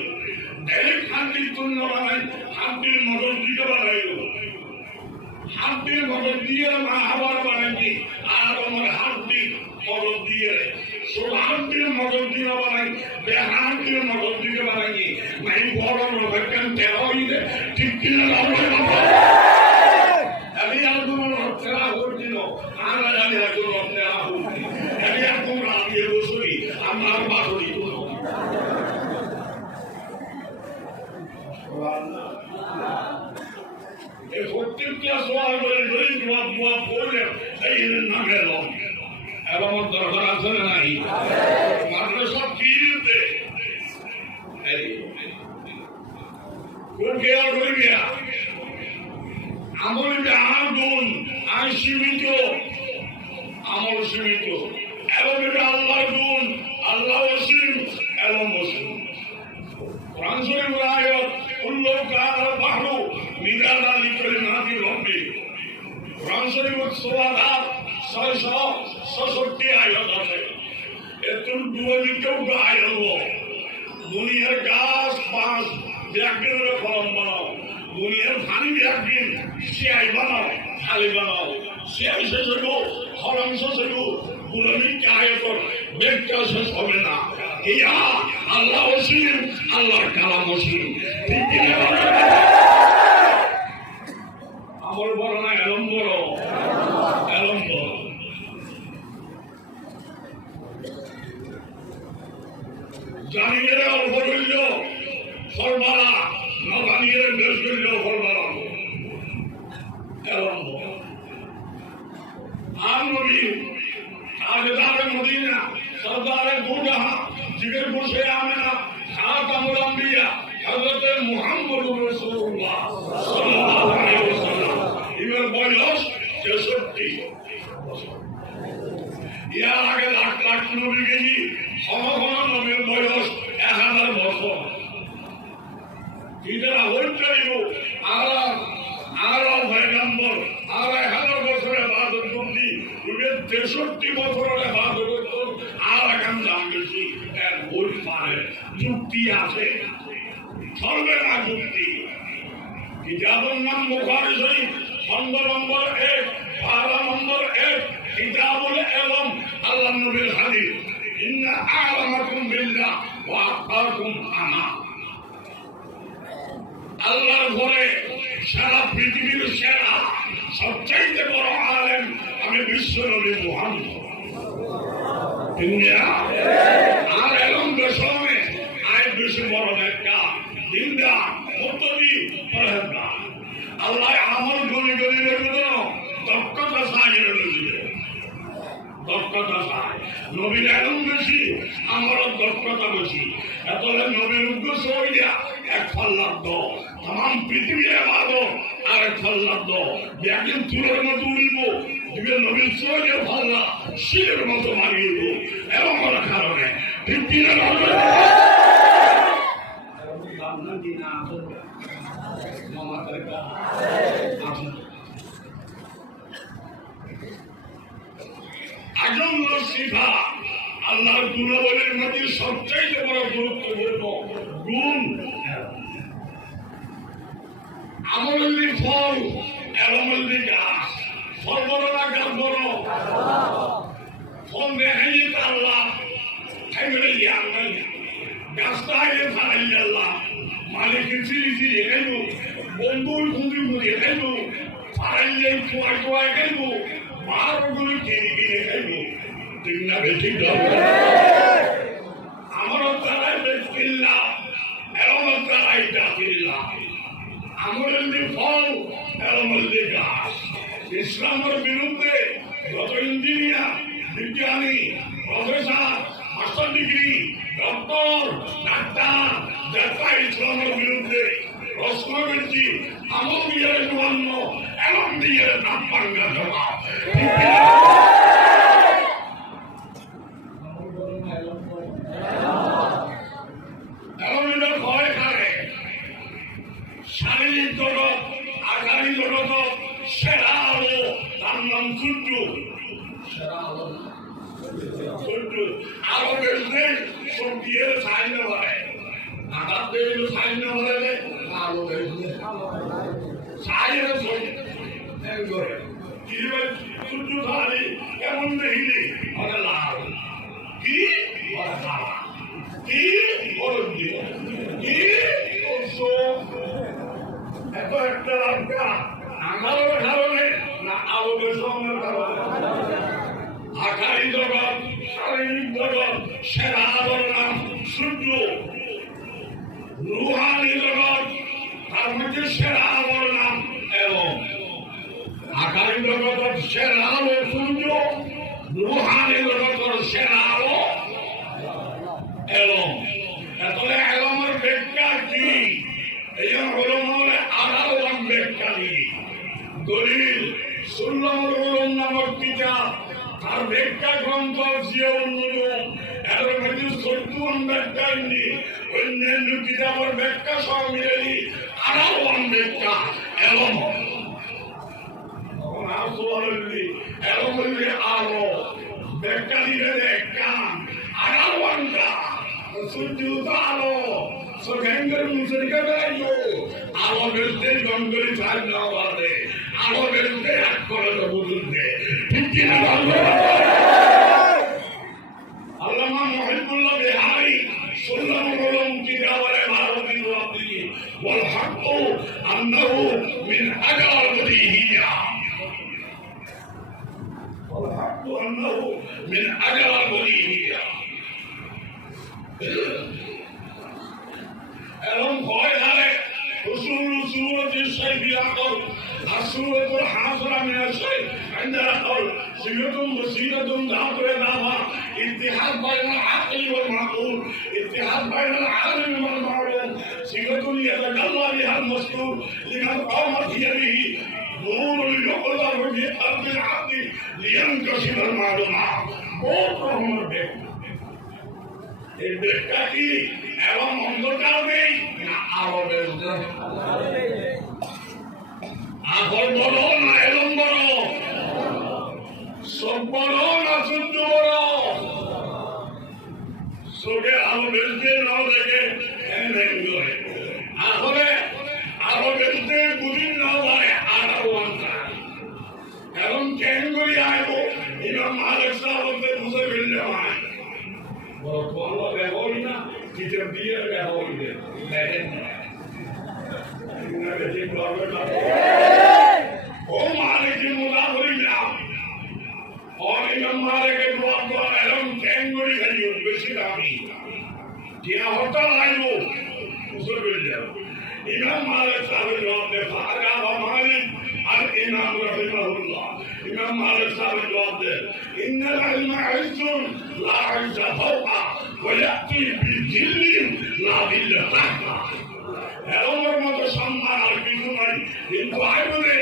ডাইরেক্ট হাড্ডিত্তর না বানাই হাড্ডির মগজ দিয়ে বানাইল হাড্ডির মগজ দিয়ে মা আবার বানাইনি আর আমার হাড্ডি মগজ দিয়ে হাড্ডির মগজ দিয়ে বানাই হাড্ডির মগজ দিয়ে বানাইনি নাই বড় রকম তেরা হইলে ঠিক কিনা আমি একদম তেরা হইছিল আর আমি একদম তেরা হইছি আমি একদম রামিয়ে বসি আমার বাড়ি এই প্রত্যেকটা সোয়াল করে ধরে জবাব বললে এই নামে এলাম এবং দরকার আছে না নাই মাদ্রাসা ফিরতে কোকে আর হয়ে গিয়া আমল আর গুণ আর সীমিত আমল সীমিত এবং এটা আল্লাহর গুণ আল্লাহ অসীম এবং অসীম কোরআন শরীফের আয়াত কুল্লু কাল বাহরু মিদাদা লিকালিমাতি রাব্বি কোরআন শরীফের সূরা ৬৬৬ আয়াত আছে এত দুয়ারিকেও গায়ে হলো দুনিয়ার গাছ পাঁচ ব্যাগের ফলন বানাও দুনিয়ার পানি ব্যাগিন সিয়াই বানাও থালি বানাও সিয়াই শেষ হইব ফলন শেষ হইব গুলামি গায়ে কর ব্যাগটা শেষ হবে না ইয়া আল্লাহ অসীম আল্লাহর কালাম অসীম ঠিক কিনা আমার বড় না এলম বড় এলম বড় জানিয়ে অল্প রইল ফলমালা না জানিয়ে বেশ রইল ফলমালা এলম বড় আর নবী তাজদারে মদিনা সরদারে দুজাহান জিগর বসে আমেনা খাতামুল আম্বিয়া হযরত মুহাম্মদুর রাসূলুল্লাহ সাল্লাল্লাহু আলাইহি ওয়াসাল্লাম ইমার বয়স 63 বছর ইয়ার আগে লাখ লাখ নবী গেছি সমগ্র নবীর বয়স 1000 বছর ইদারা হইতেই আর পয়গম্বর আর 1000 বছরের বাদ যুক্তি যুগের 63 বছরের বাদ আর এখন দাম বেশি এক ভুল পারে যুক্তি আছে চলবে না যুক্তি কিতাবের নাম বুখারী শরীফ খন্ড নম্বর 1 পারা নম্বর 1 কিতাবুল ইলম আল্লাহ নবীর হাদিস ইন্না আ'লামাকুম বিল্লাহ ওয়া আতকাকুম আনা আল্লাহর ঘরে সারা পৃথিবীর সেরা সবচাইতে বড় আলেম আমি বিশ্ব নবী মুহাম্মদ আর এলম দেশে আয় বেশি বড় একটা দিনদা মতদি পড়া আল্লাহ আমল গলি গলি রেখে দক্ষতা সাহায্য দিবে দক্ষতা চাই নবীর এলম বেশি আমারও দক্ষতা বেশি এত নবীর উদ্দেশ্য হইয়া এক ফল্লার দল তাম পৃথিবীর বাদো আর এক ফল্লার দল একদিন চুলের মতো উড়িব দিবে নবীর চোখে ফল্লা শিলের মতো মারিয়ে দিব এবং ওরা কারণে ঠিক দিনের হবে আজম সিফা আল্লাহর গুণাবলীর মধ্যে সবচাইতে বড় গুরুত্বপূর্ণ গুণ আমলি ফল এলমলি গাছ ফল বড় না গাছ বড় ফল দেখাই আল্লাহ খাইবে গাছটা আগে ফারাই আল্লাহ মালিকের চিলি চিলি খাইব বন্ধুর খুঁজি খুঁজি খাইব ফারাইলে খোয়াই খোয়াই খাইব বারোগুলো কিনে কিনে খাইব ঠিক না বেশি আমারও তারাই বেশিল্লা এমন তারাই জাতিল্লা আমলের ফল এলমল্লি গাছ ইসলামের বিরুদ্ধে যত ইঞ্জিনিয়ার বিজ্ঞানী professor master degree doctor doctor যারা ইসলামের বিরুদ্ধে প্রশ্ন করছি আমল দিয়ে জন্ম এলম দিয়ে নাম্পাঙ্গা জবাব এলমিনের ভয় খায় শারীরিক জগৎ আগামী জগৎ সেরা আলো তার নাম সূর্য সূর্য আলো বেশি সূর্যের সাইন হয় আঘাত বেশি সাইন হলে আলো বেশি সাইন সূর্য খালি এমন দেখিনি মানে লাল কি কি কি এত একটা রাস্তা আঙালের কারণে না আলো বেসনের কারণে আকারী জগৎ শারীরিক জগৎ সেরা আলোর নাম সূর্য রুহানি জগৎ তার মধ্যে সেরা আলোর নাম এবং আকারী জগতের সেরা আলো সূর্য রুহানি জগতের সেরা আলো এবং এতলে এলমের ব্যাখ্যা কি এই হলো মনে আড়াল ব্যাখ্যা কি দলিল সুন্নাতুল উলুম নামক কিতাব তার ব্যাখ্যা গ্রন্থ জিয়াউল উলুম এর মধ্যে 70 ব্যাখ্যা নি অন্যান্য কিতাবের ব্যাখ্যা সহ মিলালি আড়াল ব্যাখ্যা এবং এলমলি আলো ব্যাখ্যা দিলে কান Arawanta, Sujutalo, so Gangar Musarikadayo, our Vested Gongari Chagavade, our Vested Akora Budude, Pikin Allama Mohibullah Bihari, Sulam Rolum Kigaware Marodi Rabdi, Walhako, Annahu, Min Agar Budihiya. والحق أنه من أجل الولية ألم قال عليه رسول سورة الشيخ يقول السورة الحاصرة من الشيء عند القول سيرة بسيطة ذات رضاها اتحاد بين العقل والمعقول اتحاد بين العالم والمعلوم سيرة يتجلى بها المسلول لمن قامت هي به نور يقدر في قلب العبد لينكشف المعلومات وقوم به البركة এবং অন্ধকার নেই না আলো বেরোতে আগর বড় না এলম বড় সব বড় না সূর্য বড় চোখে আলো বেরোতে না দেখে আসলে আলো বেরোতে দুদিন না হয় 18 ঘন্টা এখন কেন করি আইব ইমাম মালিক সাহেবকে বুঝে ফেললে হয় বড় বড় ব্যবহারই না কিতাব দিয়ে ব্যবহারই দেন দেখেন না বেশি প্রবলেম না ও মালিক মুদা করি না और इमाम मालिक के दुआ दुआ एलम केन करी खाइयो बेশি দামি क्या होता आइबो उसे मिल जाओ इमाम मालिक साहब जवाब दे फागा मालिक और इमाम रहिमहुल्लाह इमाम मालिक साहब जवाब दे इन्नल इल्म इज्जुन ला इज्जा फौका ويأتي بالذل لا ذل تحته এলমের মতো সম্মান আর কিছু নাই কিন্তু আইবলে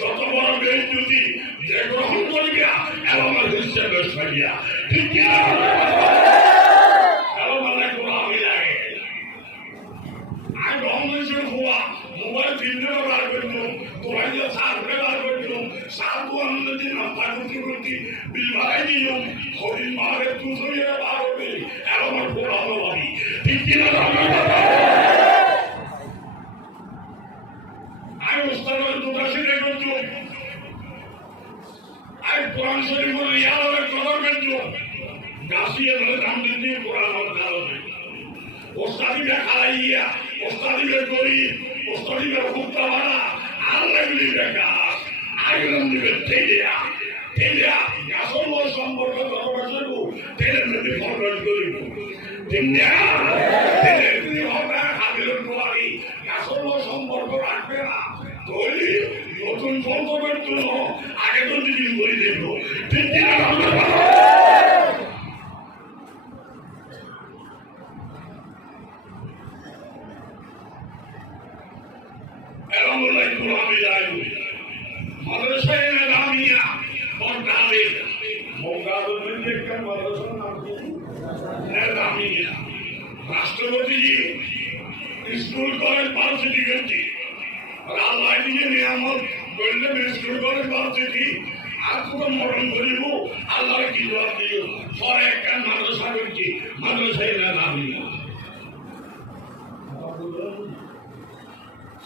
যত বড় বেইজ্জতি যে গ্রহণ করবে এলমের হিসেবে সরিয়া ঠিক কি না এলমের কোরআন লাগে আমি রহমানের হুয়া মোবাইল ফিল্ডে ব্যবহার করতো তোরাই যে সার ব্যবহার করতো সার তো আমাদের দিন মাথা করতে বিল ভাড়াই দিও হরিণ মারে তুসরিয়ে ব্যবহার করবে এলমের কোরআন ভাবি ঠিক কি না আমি উস্তাদের দুটা শিখে করছো আমি কোরআন শরীফ বলে ইয়াদের কদর করছো গাছিয়ে ধরে দাম দিতে কোরআন হবে ওস্তাদিকে খালাইয়া ওস্তাদিকে গরিব ওস্তাদিকে হুক্তা ভাড়া আল্লাহ দিবে গাছ আইরন দিবে তেলিয়া তেলিয়া গাছল সম্পর্ক দরবাসের তেলের নদী ফরমান করিব তিনিয়া তেলের নদী হবে হাতের দোয়ারি গাছল সম্পর্ক রাখবে না তৈরি নতুন সম্পর্কের জন্য আগে তো দিদি বলি দেখবো ঠিক কিনা রাষ্ট্রপতি স্কুল কলেজ ভার্সিটি গেছি আল্লাহ দিয়ে নিয়ামত বললেন স্কুল কলেজ ভার্সিটি আর কোনো মরণ করিব আল্লাহ কি জবাব দিও পরে একটা মাদ্রাসা করছি মাদ্রাসায় না নামি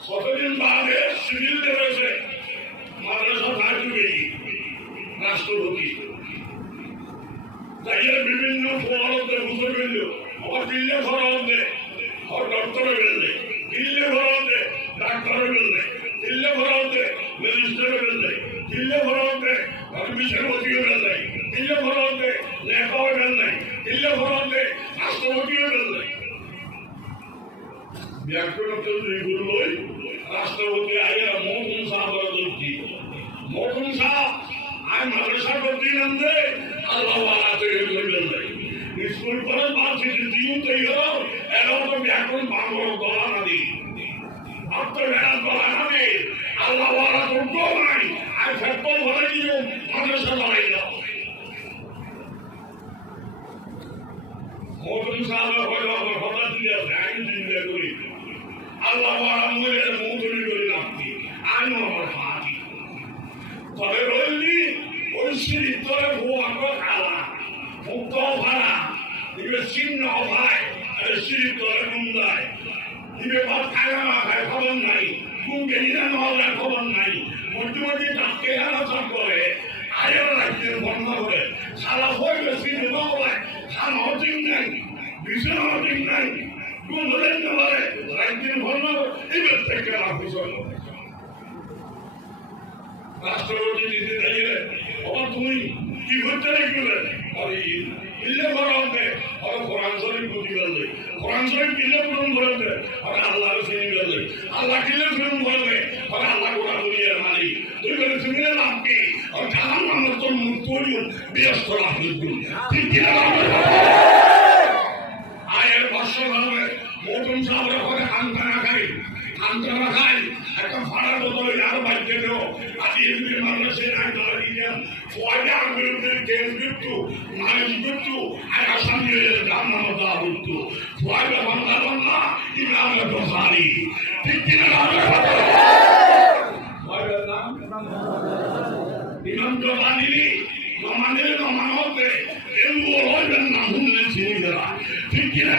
কতদিন বাদে সিভিল রয়েছে মাদ্রাসা থাকবে রাষ্ট্রপতি তাইলে বিভিন্ন ফলতে বুঝে ফেলল আমার দিল্লে ফরতে আর ডক্টরে ফেললে দিল্লে ফরতে ডাক্তারে ফেললে দিল্লে ফরতে ম্যাজিস্ট্রেটে ফেললে দিল্লে ফরতে বিচারপতিও ফেললে দিল্লে ফরতে লেখাও ফেললে দিল্লে ফরতে রাষ্ট্রপতিও ফেললে ব্যাকরণ গুলোই রাষ্ট্রপতি আগে মৌসুম সাহায্য করছি মৌসুম সাহ আমি মাদ্রাসা করছি নামে আল্লাহ তৈরি করবেন স্কুল কলেজ ভার্সিটি দিন তৈরি হলো এরকম তো ব্যাকরণ বাংলা গলা না দিই আপনার বেড়া গলা না দিই আল্লাহ যোগ্য নাই আমি ফেটবল ভরে দিব মাদ্রাসা লড়াই দাও মৌসুম সাহায্য হয়ে আমার হঠাৎ দিয়ে আইন চিন্তা করি আল্লাহ মরে মৌসুমি করি নামছি আইন আমার ফাঁকি তবে বললি ওই সিঁড়ির তলে ভুয়া খালা মুক্ত ভাড়া ইবে চিহ্ন ভাই আরে শ্রী করে মুন্দায় ইবে ভাত খায় না খায় খবর নাই কুমকে নিরান হওয়ার খবর নাই মধ্যমধ্যে তাকে আলোচনা করে আয়ের রাজ্যের বন্ধ করে সারা হয়ে চিহ্ন হয় খান হটিং নাই বিছান হটিং নাই গুণলেন না পারে রাজ্যের বন্ধ এবার থেকে রাখুছ রাষ্ট্রপতি নীতি দাঁড়িয়ে আবার তুমি কি করতে রেখে আরে ইল্লে করা হবে আর কোরআন শরীফ বুঝি গেলে কোরআন শরীফ কিলে পূরণ করবে আর আল্লাহর চিনি গেলে আল্লাহ কিলে পূরণ করবে আর আল্লাহ গোটা দুনিয়ার মালিক তুই বলে তুমি লাভ কি আর জাহান নামের তোর মুক্ত হইও ব্যস্ত রাখলি ঠিক কিনা আয়ের বর্ষ হবে মৌসুম সাহেবের ঘরে খানখানা খাই খানখানা খাই একটা ভাড়া বদলে আর বাড়িতে দেও আজ এদিকে মানুষের আইডল দিয়েছেন ফয়দার বিরুদ্ধে কেস মৃত্যু মানুষ মৃত্যু আর আসামের গ্রামতা মৃত্যু ফয়দা বাংলা বাংলা ইমরানের দোষারি ঠিক কিনা ফয়দার নাম ইমাম জবানিলি নমানিলে নমানতে এমন হইবেন না শুনলে চিনি দেওয়া ঠিক কিনা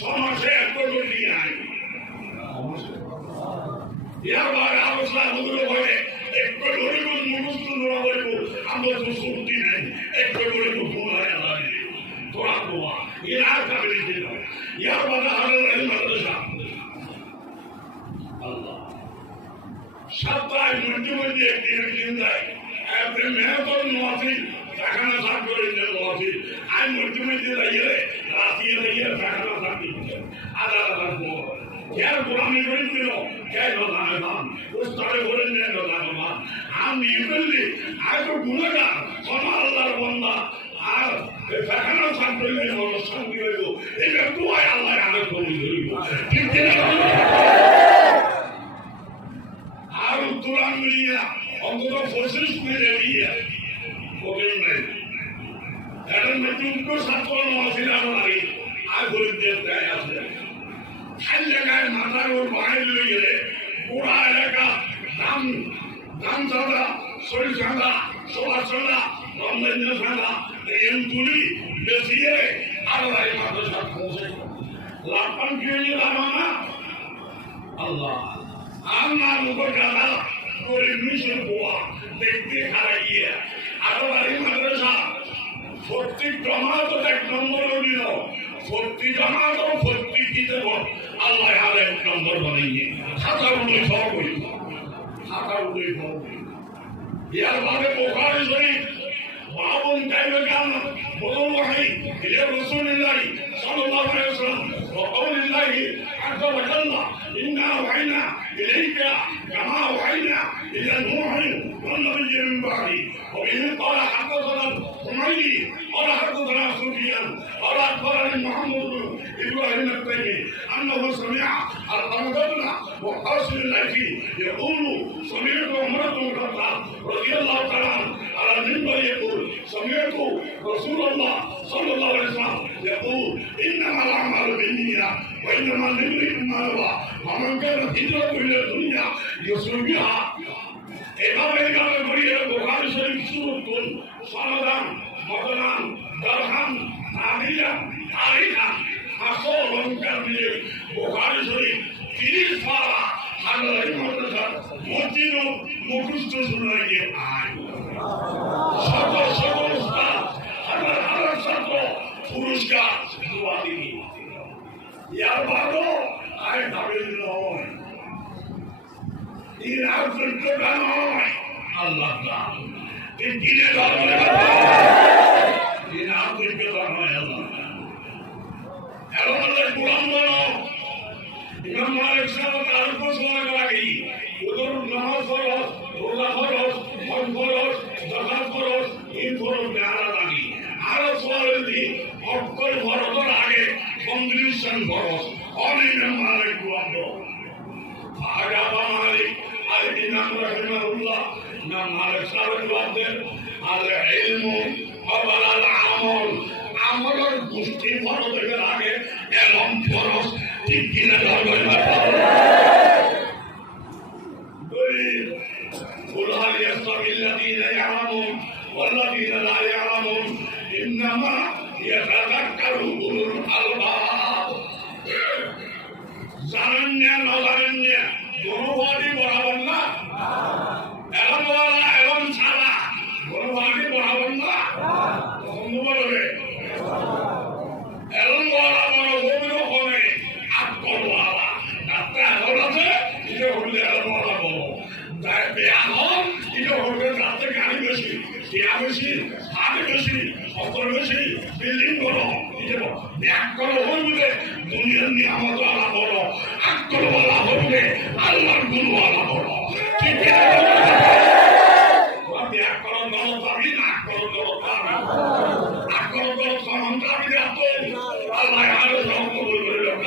সমাজে এত গতি নাই ইয়াবার আলোচনা হয়ে একটু ধরে মুখস্থ ধরা হইব আমরা তো শক্তি নাই একটু ধরে ঘুমায় আলাদা তোরা ঘুমা ইয়ার কাবিল দিল ইয়ার বাধা হারের মাদ্রাসা আল্লাহ সপ্তাহে মধ্যে একদিন যায় একদিন মেহতর নওয়াজিল টাকানা সাপ করে নওয়াজিল আই মধ্যে দাঁড়িয়ে রাতিয়ে দাঁড়িয়ে টাকানা সাপ দিচ্ছে আধা আধা यार गुलामी बड़ी दिलो क्या लोगाने मान उस तरह बोले ने लोगाने मान हम निकलली आज तो गुनेगा समाल अल्लाह बंदा আর ফেখানো সান্তলে হলো সঙ্গী হইব এটা তো আল্লাহ আগে করে দিল ঠিক আর তুরান মিলিয়া অন্তত ফসিস মিলে দিয়া ওকে নাই কারণ মৃত্যুকে সাতল নছিল আমার আর বলতে দেয় আছে हर जगह माता और बाहर ले गए पूरा इलाका दाम दाम ज्यादा सोई ज्यादा सोला ज्यादा रमजान ज्यादा लेकिन दूरी बेसी है अल्लाह माता साथ पहुंचे लापन के लिए लाना अल्लाह आना लोगों ज्यादा कोई मिशन हुआ देखते खा रही है अल्लाह माता साथ फुर्ती कमा तो एक नंबर हो लियो फुर्ती कमा तो फुर्ती की तरह আল্লাহ আর এক নম্বর বানিয়ে খাতা উঠে সব করি খাতা উঠে সব ইয়ার বাদে বুখারী শরীফ বাবুন কাইবে গান বলুন ভাই ইলে রাসূলুল্লাহ সাল্লাল্লাহু আলাইহি ওয়াসাল্লাম ওয়া কওলিল্লাহি আযজা ওয়া জাল্লা ইন্না ওয়াইনা ইলাইকা কামা ওয়াইনা ইলা নূহ ওয়া নাবিয়্যিন মিন বাদি ওয়া ইন ক্বালা হাদাসানা হুমায়্যি ওয়া হাদাসানা সুফিয়ান ওয়া আখবারানি মুহাম্মদ ইব্রাহিম আত-তাইমি أنه سمع القرضنا وحاصل الأجي يقول سمعت عمر بن الخطاب رضي الله تعالى على المنبر يقول سمعت رسول الله صلى الله عليه وسلم يقول إنما الأعمال بالنية وإنما لامرئ ما نوى ومن كانت هجرته إلى الدنيا يصل بها এভাবে এভাবে ঘুরিয়ে বুখারী শরীফ শুরু করুন সনদান মদনান দরহাম তাহিয়ান তারিখান আসল অলঙ্কার দিয়ে বুখারী শরীফ 30 পারা হাজার মাদ্রাসা মসজিদ মুখস্থ শুনাইয়ে আয় শত শত উস্তাদ হাজার হাজার ছাত্র পুরস্কার দোয়া দিবি ইয়ার বাদও আয় কাবিল নয় এর আন্তরিকতা নয় আল্লাহ তাআলা এই দিনের এর আন্তরিকতা নয় আল্লাহ এমন গোলাম বলো ইমাম মালিক সাহেব তার উপর সময় লাগি ওদের নামাজ ফরজ রোজা ফরজ হজ ফরজ যাকাত ফরজ এই ফরজ বেহারা লাগি আরো সওয়াল দি অক্ষর ফরজের আগে কন্ডিশন ফরজ অনেক মালিক গোলাম খাজা মালিক আল ইমাম রাহিমাহুল্লাহ ইমাম মালিক সাহেব বলেন আল ইলমু ক্বাবলা আল আমল আমলের গোষ্ঠী ফরজের আগে এলম ফরজ ঠিক কিনা ধরবেন না قل هل يستوي الذين يعلمون والذين لا يعلمون إنما يتذكر أولو الألباب জানেন না জানেন না গণবাদী বরাবর না এলম ওয়ালা এলম ছাড়া গণবাদী বরাবর না তখন বলবে এলম ওয়ালা বড় গভীর হবে আকল ওয়ালা ডাক্তার এলম আছে এটা হলে এলম ওয়ালা বড় বেয়াহন এটা হলে রাতে গাড়ি বেশি টিয়া বেশি হাট বেশি অতর বেশি বিল্ডিং বড় এটা ব্যাকল হইবে দুনিয়ার নিয়ামত ওয়ালা বড় আকল ওয়ালা হইবে আল্লাহর গুণ ওয়ালা বড় ঠিক আছে আকল গল পাবি না আকল গল পাবি আকল গল সমান পাবি না তো আল্লাহ আরো সব কবুল করে লোক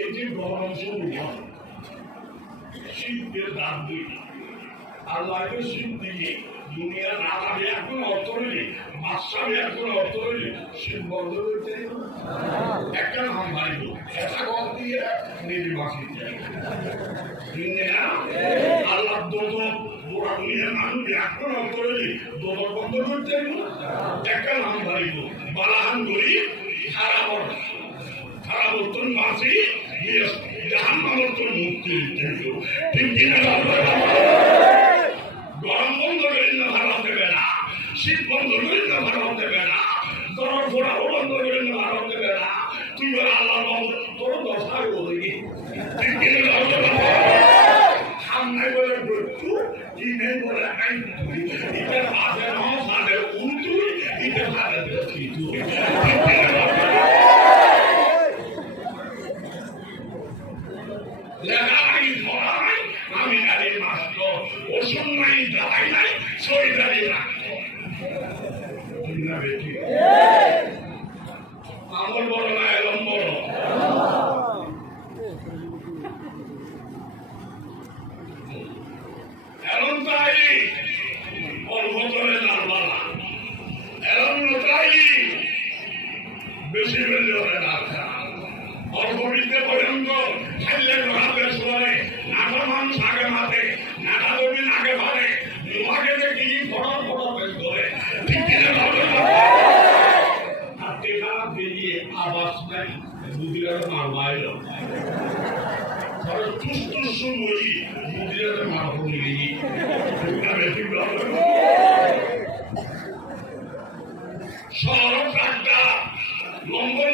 এই যে গরম শীতের দাম দুই আল্লাহকে শীত দিয়ে দুনিয়ার নানা এখন অর্থ রইলে বাদশা এখন অর্থ রইলে শীত বন্ধ করতে একটা নাম ভাইব এটা কল দিয়ে নির্বাচিত আল্লাহ দোদক গোড়া দুনিয়ার মানুষ এখন অর্থ রইলে দোদক বন্ধ করতে একটা নাম ভাইব বালাহান করি খারাপ খারাপ উত্তর মাসি জাহান মানবতর মুক্তি ঠিক কিনা গরম বন্ধ করে না ভারত দেবে না শীত বন্ধ করে না ভারত দেবে না গরম ঘোড়া বন্ধ করে না ভারত দেবে না তুই বলে আল্লাহ তোর দশায় বলি ঠিক কিনা সামনে বলে কি নেই বলে এটা ভাষা ভাষা উল্টু এটা ভাষা লেখাই ধরা নাই আমি নারী মাস্ট ওষুধ নাই দাবাই নাই শরীরারি আমল বড় না এলম বড় এলম তাই অল্প করে নারবালা এলম তাই বেশি বেশি হলে ডাক্তার অল্প বিদ্যে পর্যন্ত খাইলে ঘোরাতে শোনে নাটা মানুষ আগে মাথে নাটা জমিন আগে ভারে লোহাকে দেখি ফটর ফটর বেশ করে ঠিক হাতে খারাপ বেরিয়ে আবাস নাই বুদ্ধিরাতে মারবা এলো তুষ্ট সময় বুদ্ধিরাতে মারব নিয়ে শহর ট্রাকটা লম্বরে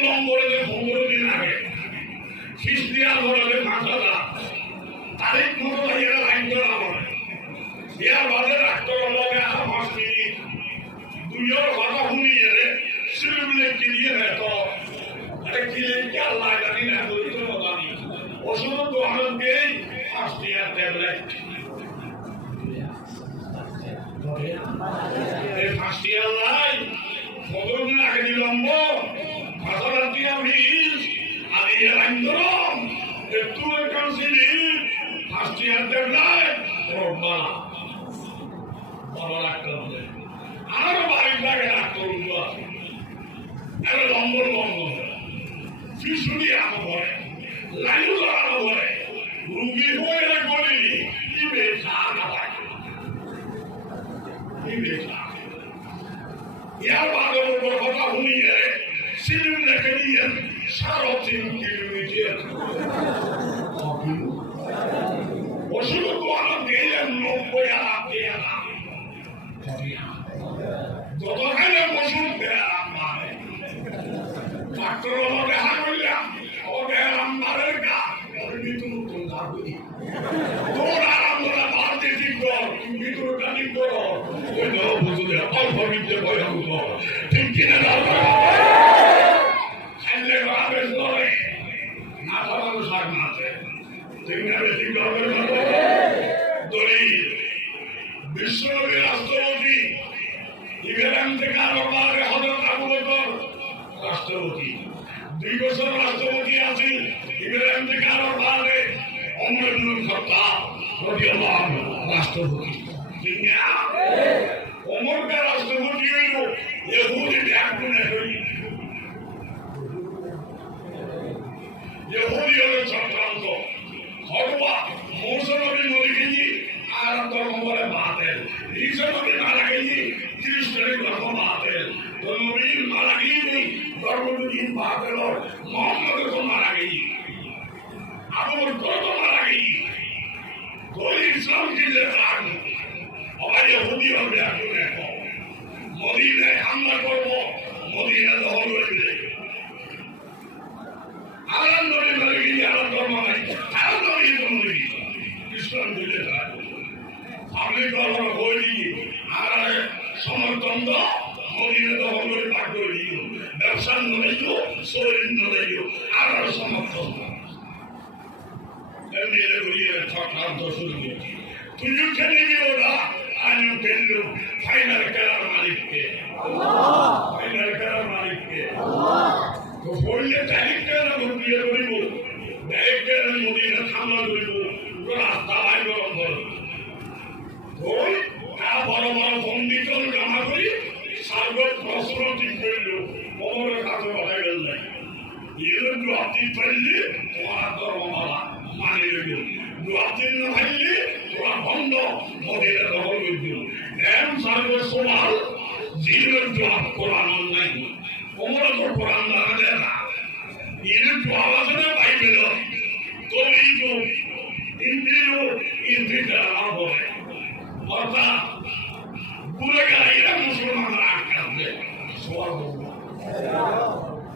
15 দিন আগে ফিস দেওয়া ধরে 5,000 তারিখ মতো এরা লাইন করা হবে এর বাদে ডাক্তার লগে আর 5 মিনিট দুইয়ের কথা শুনিয়ে সিলিগুলি কিনিয়ে দেয় এটা কিনে কি আল্লাহ জানি না বলিত জানি ওষুধ দোকান দিয়েই ফার্স্ট ইয়ার ট্যাবলেট এই ফার্স্ট ইয়ার লাই 15 দিন আগে নিলম্ব 5,000 টাকা ফিস আর এর আন্দোলন একটু কাউন্সিলিং ফার্স্ট ইয়ার ট্যাবলেট রোববালা 12 লাখ টাকা আরো 22 লাখ ডাক্তার উঠবো আছে এর লম্বর লম্বর ফিসুনি আরো ভরে লাইনও আরো ভরে রুগী হয়ে গলিনি কি বেচা না থাকে কি বেচা ইয়ার বাদে ওর কথা শুনিয়ে সিলিম লেখে দিয়ে 3.5 কিলোমিটার ওষুধ দোকান দিয়ে 90,000 টাকা যতখানি ওষুধ দেয় ডাক্তার দেখা করলাম আমার গা ভিতর তোর আরাম তোরা বাড়তে ঠিক কর তুমি ভিতরটা ঠিক করো ওই ধরো বুঝলে অল্প বিদ্যে ভয়ঙ্কর ঠিক কিনে খাইলে বেশ ধরে মাথা মানুষ আর মাথে ঠিক না বেশি করবে দলিল বিশ্বনবী রাষ্ট্রপতি ইব্রাহিম থেকে আরো বারে হযরত আবু বকর রাষ্ট্রপতি 2 বছর রাষ্ট্রপতি আছেন ইব্রাহিম থেকে আরো বারে ওমর ইবনে খাত্তাব রাদিয়াল্লাহু আনহু রাষ্ট্রপতি ঠিক না ওমর কা রাষ্ট্রপতি হইল ইহুদি ব্যাকুনে হই ইহুদি হলো চক্রান্ত হরবা মৌসুমী নদী গেছি আর ধর্ম বলে বাতেল ঈসা নবী মারা গেছি খ্রিস্টানের ধর্ম বাতেল তো নবীর মারা গেছি ধর্ম যদি বাতেল মোহাম্মদের তো মারা গেছি আবুর কত মারা গেছি তো ইসলাম কি লেখান আবার ইহুদি হবে এখন এখন মদিনায় হামলা করবো মদিনা দখল করবে আলাম নবী মারা গেছি আলাম ধর্ম নাই আলাম নবী তো নবী ইসলাম দিলে আপনি কখনো বলি আর সমর্থন তো মদিনা দখল করে পাঠ করে দিল ব্যবসার নড়াইল শরীর নড়াইল আর সমর্থন এমনি ঘুরিয়ে চক্রান্ত শুরু করেছি তুই খেলে দিও না আমিও খেললো ফাইনাল খেলার মালিককে ফাইনাল খেলার মালিককে তো বললে ডাইরেক্টর ঘুরিয়ে করিব ডাইরেক্টর মদিনা হামলা করিব রাস্তা বাইর করব ওই তা বড় বড় বন্দিতল জমা করি সার্বত প্রশ্ন ঠিক করল ওমরের কাছে বাড়াই গেল নাই এর জবাবদি পাইলে তোমার ধর্মমালা মানে রেখে জবাবদি না পাইলে তোরা বন্ধ মদিনা দখল করবে এম সার্বত সমাল জীবনের জবাব কোরআন নাই ওমর তো কোরআন জানা যায় না এর জবাব আছে না বাইবেল তলিব ইন্দ্রিয় ইন্দ্রিয়া হবে অর্থাৎ পুরে গেলে মুসলমানরা আটকাবে সওয়াল করবে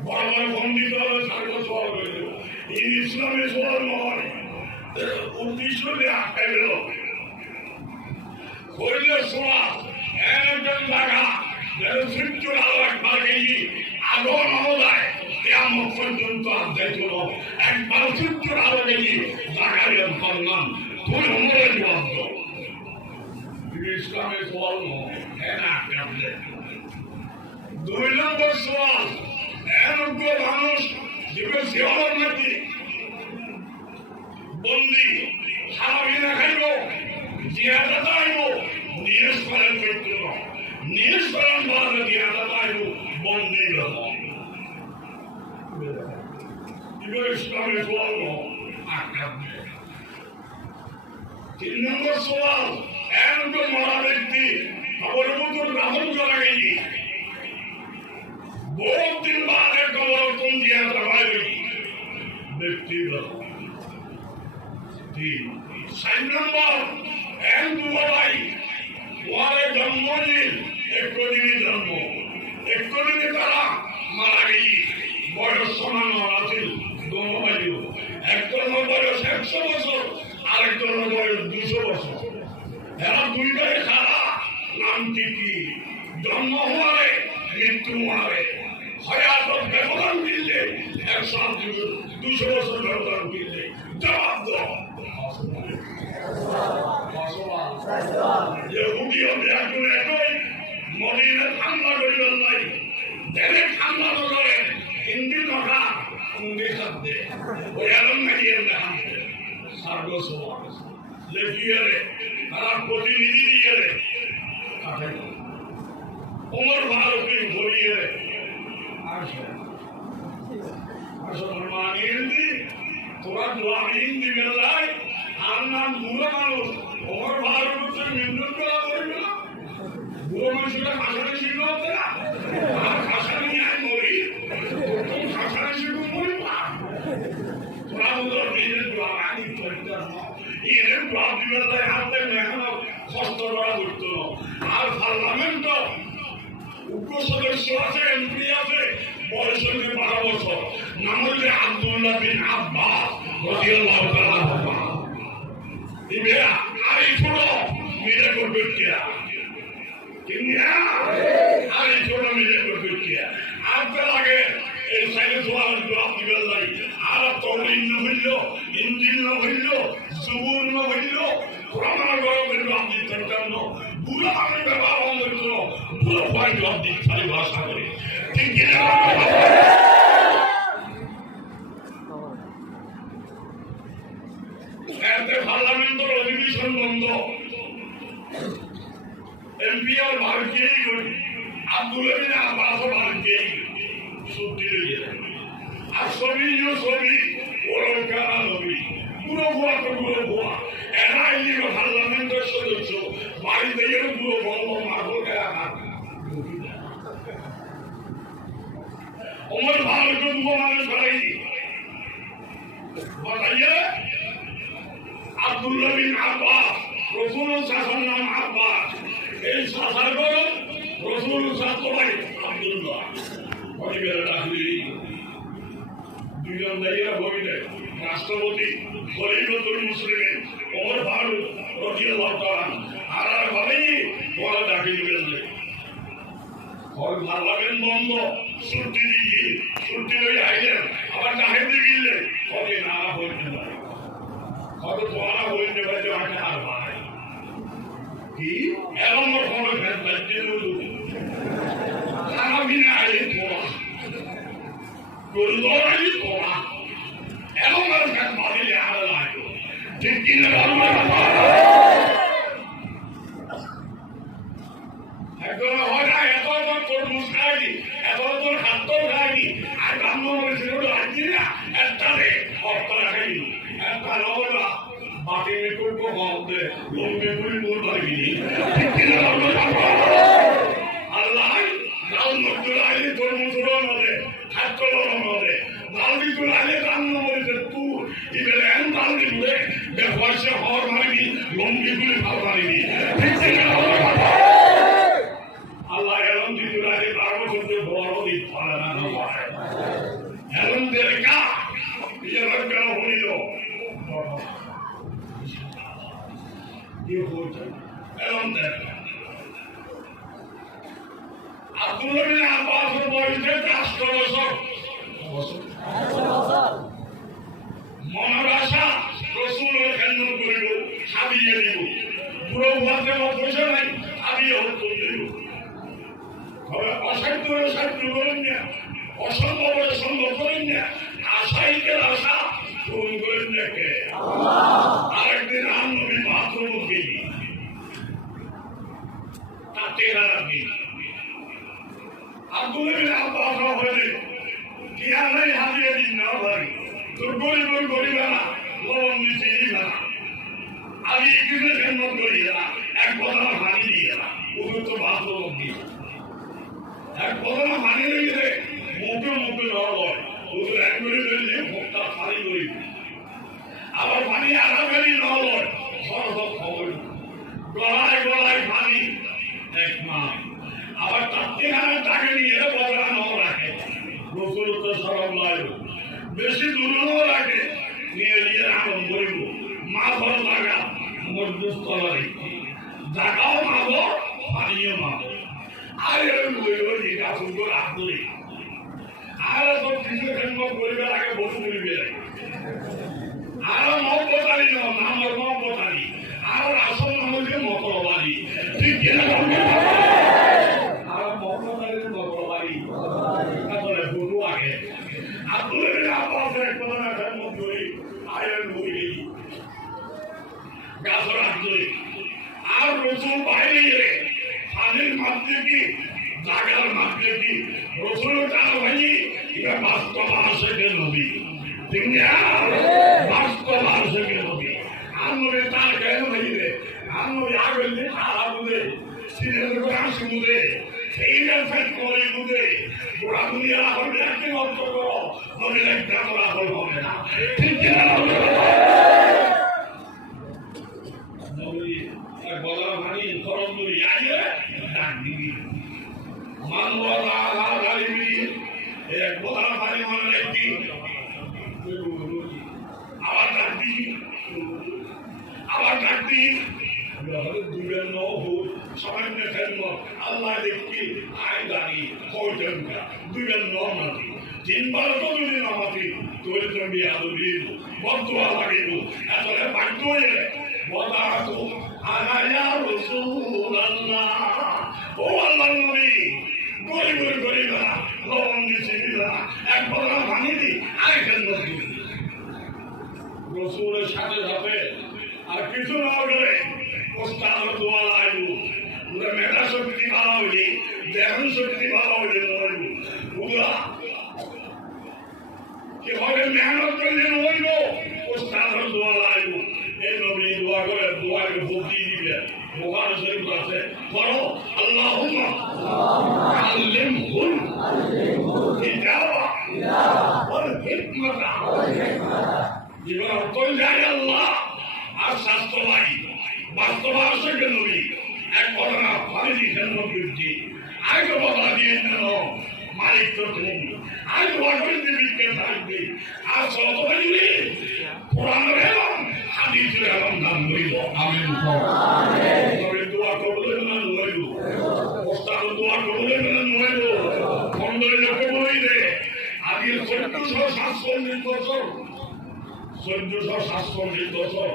বড় বড় পণ্ডিত হলে সার্বত সওয়াল করবে এই ইসলামের সওয়াল নয় উদ্দেশ্যে আটকাই গেল হইলে সওয়াল একজন জায়গা যেন সূর্যের আলো একবার গেলি আলো নমদায় কেমন পর্যন্ত আর দেখল একবার সূর্যের আলো গেলি জায়গায় করলাম তুই উমরের জবাব দাও ইসলামের সওয়াল নয় আটকাবে 2 নম্বর সওয়াল এমন মানুষ যেগুলো সেবার নাকি বন্দি সারাবি না খাইব জিয়াদা আইব নিয়েশ করেন করতে নিয়েশ করেন বাদে জিয়াদা আইব বন্দি ইসলামের সওয়াল আটকাবে 3 নম্বর সওয়াল এমন মরা ব্যক্তি খবর মতো গ্রহণ করা গেলি बहुत दिन बाद एक कमर तुम दिया दवाई व्यक्तिगत साइन नंबर एम दुआई तुम्हारे जन्मदिन एक जन्म एक तारा मारा गई बयस समान मारा ছিল दोनों भाई एक बयस 100 বছর আর এক বয়স 200 বছর এরা দুই ভাই খারা নাম কি জন্ম হওয়ারে মৃত্যু হওয়ারে হায়াতর ব্যবধান দিলে 200 বছর ব্যবধান দিলে জবাব দাও ইহুদি হবে একজন একই মদিনায় হামলা করিবেন নাই ডাইরেক্ট হামলা তো করে হিন্দি কথা হিন্দি শব্দে ওই আলম নাকিয়ে দেখাতে সার্বসভা লেখিয়ে রে তারা প্রতিনিধি দিয়ে রে ওমর ফারুককে ঘুরিয়ে রে তোরা দোয়া হিন্দি বেলায় আর নাম বুড়ো মানুষ ওমর ফারুক হচ্ছে মিন্ডুর করা করবে না বুড়ো মানুষটা খাসানি শিখতে হচ্ছে না আর খাসানি আয় মরি তুমি খাসানি শিখু মরি না তোরা ওদের নিজের দোয়া আনি করতে এর দোয়া দিবে হাতে মেহনত কষ্ট করা করতো আর পার্লামেন্ট উপ সদস্য আছে এমপি আছে বয়স হচ্ছে 12 বছর নাম হচ্ছে আব্দুল্লাহ বিন আব্বাস রাদিয়াল্লাহু তাআলা ইবেরা আর এই ছোট মিলে করবে কি কিনা আর এই ছোট মিলে করবে কি আপনার আগে এই সাইলে সওয়াল জবাব দিবেন নাই আর তওরিন না হইল ইনজিল না হইল জবুর না হইল কোরআন গরমের জবাব দিতে পারতাম না বুড়া আমি ব্যবহার বন্ধ করলো পুরো ভয় জব দিক খালি ভাষা করে ঠিক কিনা পার্লামেন্টের অধিবেশন বন্ধ এমপি আর ভারতীয় আব্দুল আব্বাস ভারতীয় ছুটি আর ছবি ওরম কারা নবী পুরো ভুয়া তো পুরো ভুয়া এরা এই পার্লামেন্টের সদস্য বাড়িতে গেলে পুরো বন্ধ মারবো ওমর ফারুক মানুষ ভাই बताइए আব্দুল্লাহ বিন আব্বাস রাসূলুল্লাহ সাল্লাল্লাহু আলাইহি ওয়াসাল্লাম আব্বাস এই সাহার বড় রাসূলুল্লাহ সাল্লাল্লাহু আলাইহি আব্দুল্লাহ পরিবারে রাখলি দুইজন দাইরা বইলে রাষ্ট্রপতি খলিফাতুল মুসলিমিন ওমর ফারুক রাদিয়াল্লাহু তাআলা আর ভাবেই বড় দাখিল করলেন और पार्लामेंट बंद छुट्टी दी छुट्टी लई आइलेन আবার ডাকে দিলে কবে না হইতে পারে কবে তোরা হইতে পারে যে আটা আর ভাই কি এমন কোন ফেসলা দিল সারা দিন আইলে তোরা কোলরাই তোরা এমন আর ফেসলা দিলে আর লাগে ঠিক কি না এখন হয় না এত তোর মুসকাই এত তোর হাত খাইনি আর কান্দ হয়েছিল আজকে না একটা রে অপরা খাইনি একটা নবরা বাকি করব বলতে লোকে পুরি মোর বাড়ি আল্লাহ গাল মধ্যে আইলে তোর মুসুর মধ্যে হাত কলর মধ্যে বালদি তোর আইলে কান্দ হয়েছে তুই ইবেলে এন বালদি তুলে বেফাসে হর মারিনি লম্বি পুরি ভাল মারিনি ঠিক না Allah elam diturari baru saja baru di palan apa. Elam dereka, dia berkata hunilo. Dia hoja, elam dereka. Abdullah bin Abbas berbicara rasulullah. Monarasa Rasulullah kandung kuribu, habiye dibu. Pura buatnya mau puasa naik, habiye hotu dibu. অসাধ্য সাধ্য করেন না অসম্ভব সম্ভব করেন না আশাইকের আশা পূরণ করেন না কে আরেকদিন আমি মাতৃমুখী তাতে রাখি আব্দুল আব্বাস হলে কি আমি হারিয়ে দিন না পারি তোর গরিব গরিবা না লবণ দিচ্ছি না আমি এখানে খেদমত করি না এক কথা হারিয়ে দিয়ে না ওগুলো তো মাতৃমুখী এক কথা মানে রয়েছে মুখে মুখে নয় ওদের এক করে রয়েছে মুখটা খালি করি আবার পানি আড়াগাড়ি নয় সরব খবর গলায় গলায় পানি এক মাস আবার তাত্ত্বিকানের তাকে নিয়ে বদলা ন রাখে রসুলতা সরব নয় বেশি দূরেও রাখে নিয়ে নিয়ে আনন্দ করিব মা ভর লাগা মধ্যস্থলারে জাগাও মাগো পানিও মাগো আয়ের লইলি গাছগুলো রাখলি আর তো কিছু খেলমত করিবার আগে বসে করিবে আর মহব্বতালি নামের মহব্বতালি আর আসল নাম হচ্ছে মকরবাড়ি ঠিক কিনা আর মকরবাড়ির মকরবাড়ি তারপরে গরু আগে আপনাদের আপাতত একটা খেলমত করি আয়ের লইলি গাছ রাখলি আর রসুল বাইরে গেলে পানির মাত্রে কি জাগার মাত্রে কি রসুল টানা ভাই এটা বাস্তব আসে নবী ঠিক না বাস্তব আসে নবী আমি তার কেন ভাই রে আমি আগে খারাপ বুঝে সিনের গ্রাম বুঝে সেইটা ফেট করে বুঝে গোড়া দুনিয়া হবে একটি অর্থ করো নবীর একটা করা হবে না ঠিক না বলা মানে তরঙ্গি আইয়ে ডাক দিবি মানবলা আলালিবি এক বলা মানে মানে একটি আবার ডাক দিবি দুবেন নহর সামান্য খেদমত আল্লাহ দেখি আয় দাঁড়ি কয়জন দুবেন নাতি তিনবার তো যদি নামাতি তোর তুমি আলু দিব বদুয়া লাগিব আসলে বাধ্য হয়ে বদা তো আনা ইয়া রাসূলুল্লাহ ও আল্লাহর নবী শক্তি ভালো হইলে দেহ শক্তি ভালো হইলে নইব বুঝলা কি হবে মেহনত করলে নইব ওস্তাদের দোয়া লাগব এই নবী দোয়া করে দোয়াকে ভক্তি দিবে বুখারী শরীফ আছে পড়ো আল্লাহুম্মা আল্লিমহুল কিতাবা ওয়াল হিকমাতা জীবন কোন যায় আল্লাহ আর শাস্ত্র নাই বাস্তব আসে নবী এক ঘটনা ফাঁড়ি দিয়েছেন নবীজি আগে বলা দিয়ে কেন মালিক তো তুমি আজ ওয়াকফ দিবিকে থাকবে আর সত হইলে কোরআন এবং হাদিসের এবং নাম হইল আমিন আমিন তবে দোয়া করলে না হইল ওস্তাদ দোয়া করলে না হইল মন্দিরে লোকে বইলে আগে 1447 বছর 1447 বছর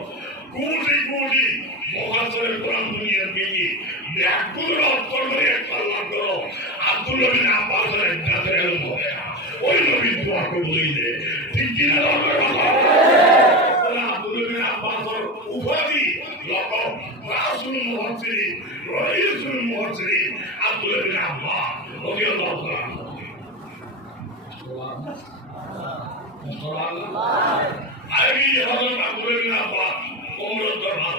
কোটি কোটি মুহাজির কোরআন দুনিয়ার পেয়ে ব্যাকুল অক্ষর করে একটা আল্লাহ করো আব্দুল নবী আব্বাসের একটা এলম হবে ওই নবী দোয়া করে বলিলে ঠিক কি না আব্দুল নবী আব্বাসের উপাধি লকব রাসূল মুহাজির রাইসুল মুহাজির আব্দুল নবী আব্বাস রাদিয়াল্লাহু তাআলা সুবহানাল্লাহ আগে হযরত আব্দুল নবী আব্বাস ওমর দরবার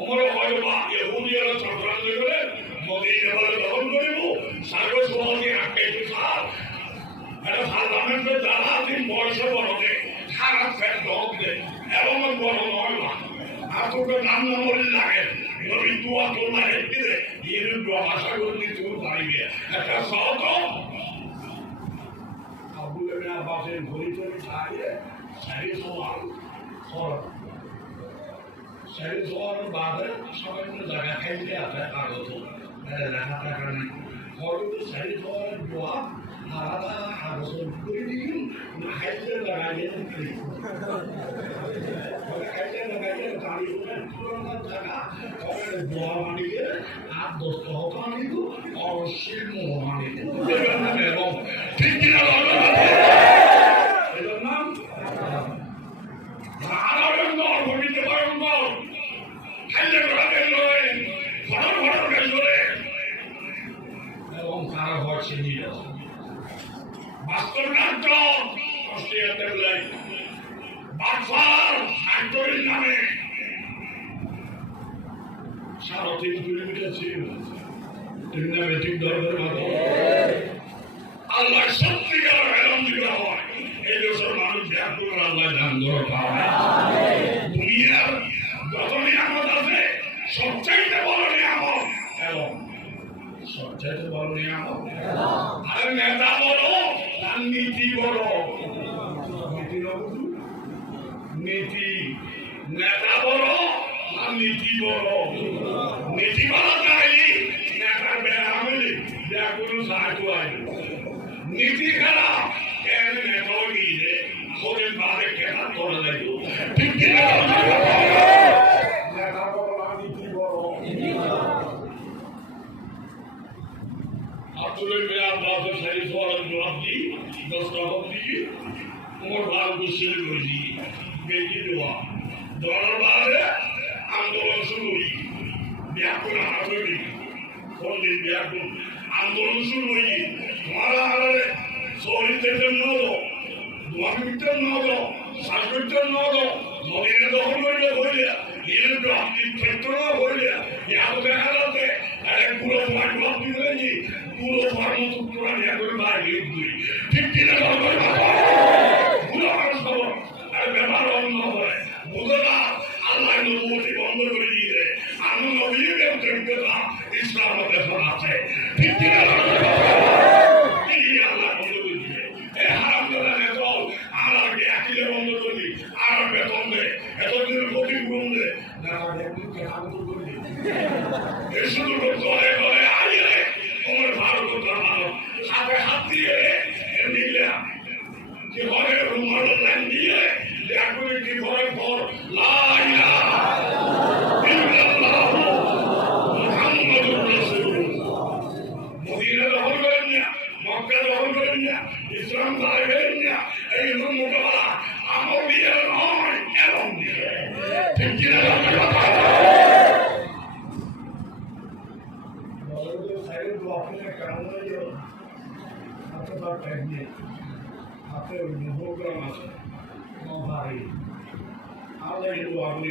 ওমর হয়বা ইহুদিরা চক্রান্ত করে মদিনা বলে দখল করিব সাগর সমাজে আটকাইতে চায় এটা পার্লামেন্টে যারা দিন বয়সে বড়তে খারাপ ফের দল দেয় এবং বড় নয় না আপনাকে নাম মনে লাগে নবী দোয়া তোলা রেখে দে এর দোয়া আশা করি তুমি পাইবে একটা সহজ আব্দুল নবী আব্বাসের ঘড়ি খাইয়ে সারি সওয়াল খরচ সারি সওয়ালের বাদে সবাই জায়গা খাইতে আছে কাগজ লেখা থাকার নেই খরচ সারি সওয়ালের দোয়া আলাদা কাগজ করে দিন খাইতে লাগাইলে খাইতে লাগাইলে গাড়ি করে পুরোনো জায়গা দোয়া মানিয়ে আর দোস্ত হতো মানিয়ে অবশ্যই মোহ মানিয়ে এবং ঠিক কিনা বাস্তব নাট্য অস্ট্রিয়াতে বলে বাফার ফ্যাক্টরির নামে 3.5 কিলোমিটার ছিল ঠিক ধর্মের মতো আল্লাহ সত্যিকার এলম দিতে হয় এই দেশের মানুষ ব্যাকুল আল্লাহ ধান ধরে পাওয়া দুনিয়ার যত নিয়ামত আছে সবচাইতে বড় নিয়ামত এলম সবচাইতে বড় নিয়ামত আর নেতা বড় তার নীতি বড় নীতি নেতা বড় আর নীতি বড় নীতি বড় চাই নেতার বেড়ামিলি ব্যাকুল সাহায্য আইল নীতি খারাপ কেন নেতা গিয়ে শরীর বাদে কেনা করে দেয় ঠিক কিনা নেতা বড় আর নীতি বড় আব্দুল মিয়া আব্বাসের সারি সওয়ালের জবাব দি দস্তখত দি ওমর ফারুক হুসেন গজি বেজি দোয়া দোয়ার বাদে আন্দোলন শুরু হই ব্যাকুল আন্দোলন করলে ব্যাকুল আন্দোলন শুরু হই তোমারা আরে শহীদের জন্য দোয়ামিতের নদ সাজুদের নদ মদিনা দখল করলে হইলে এর আপনি ক্ষেত্র হইলে ইয়াও দেখা যাচ্ছে আরে পুরো মাঠ ব্লক দিলেন পুরো ধর্মসূত্র নিয়ে করে বাইরে দুই ঠিক কিনা পুরো মানুষ খবর আর ব্যবহার অন্য হয় বুঝলা আল্লাহ নবুয়তি বন্ধ করে দিয়ে আমি নবীর যোগ্যতা ইসলামের দেশন আছে ঠিক কিনা আল্লাহ বন্ধ করে দিয়ে এ হারাম করে নেতল আর একদিনে বন্ধ করবি আর বেতন দে এতদিনের ক্ষতিপূরণ দে এই শুধু করে করে আইলে ওমর ফারুক মানুষ সাথে হাত দিয়ে নিলে কি ঘরে রুমাল লাইন দিয়ে দেখুন কি ঘরে ঘর লাইলা মদিনা দখল করেন না মক্কা দখল করেন না ইসলাম দাঁড়িয়ে করেন না এই মোটামুটি আমল দিয়ে নয় এবং দিয়ে ঠিক কিনা হাতে প্রোগ্রাম আছে ভারী আল্লাহ কিন্তু আপনি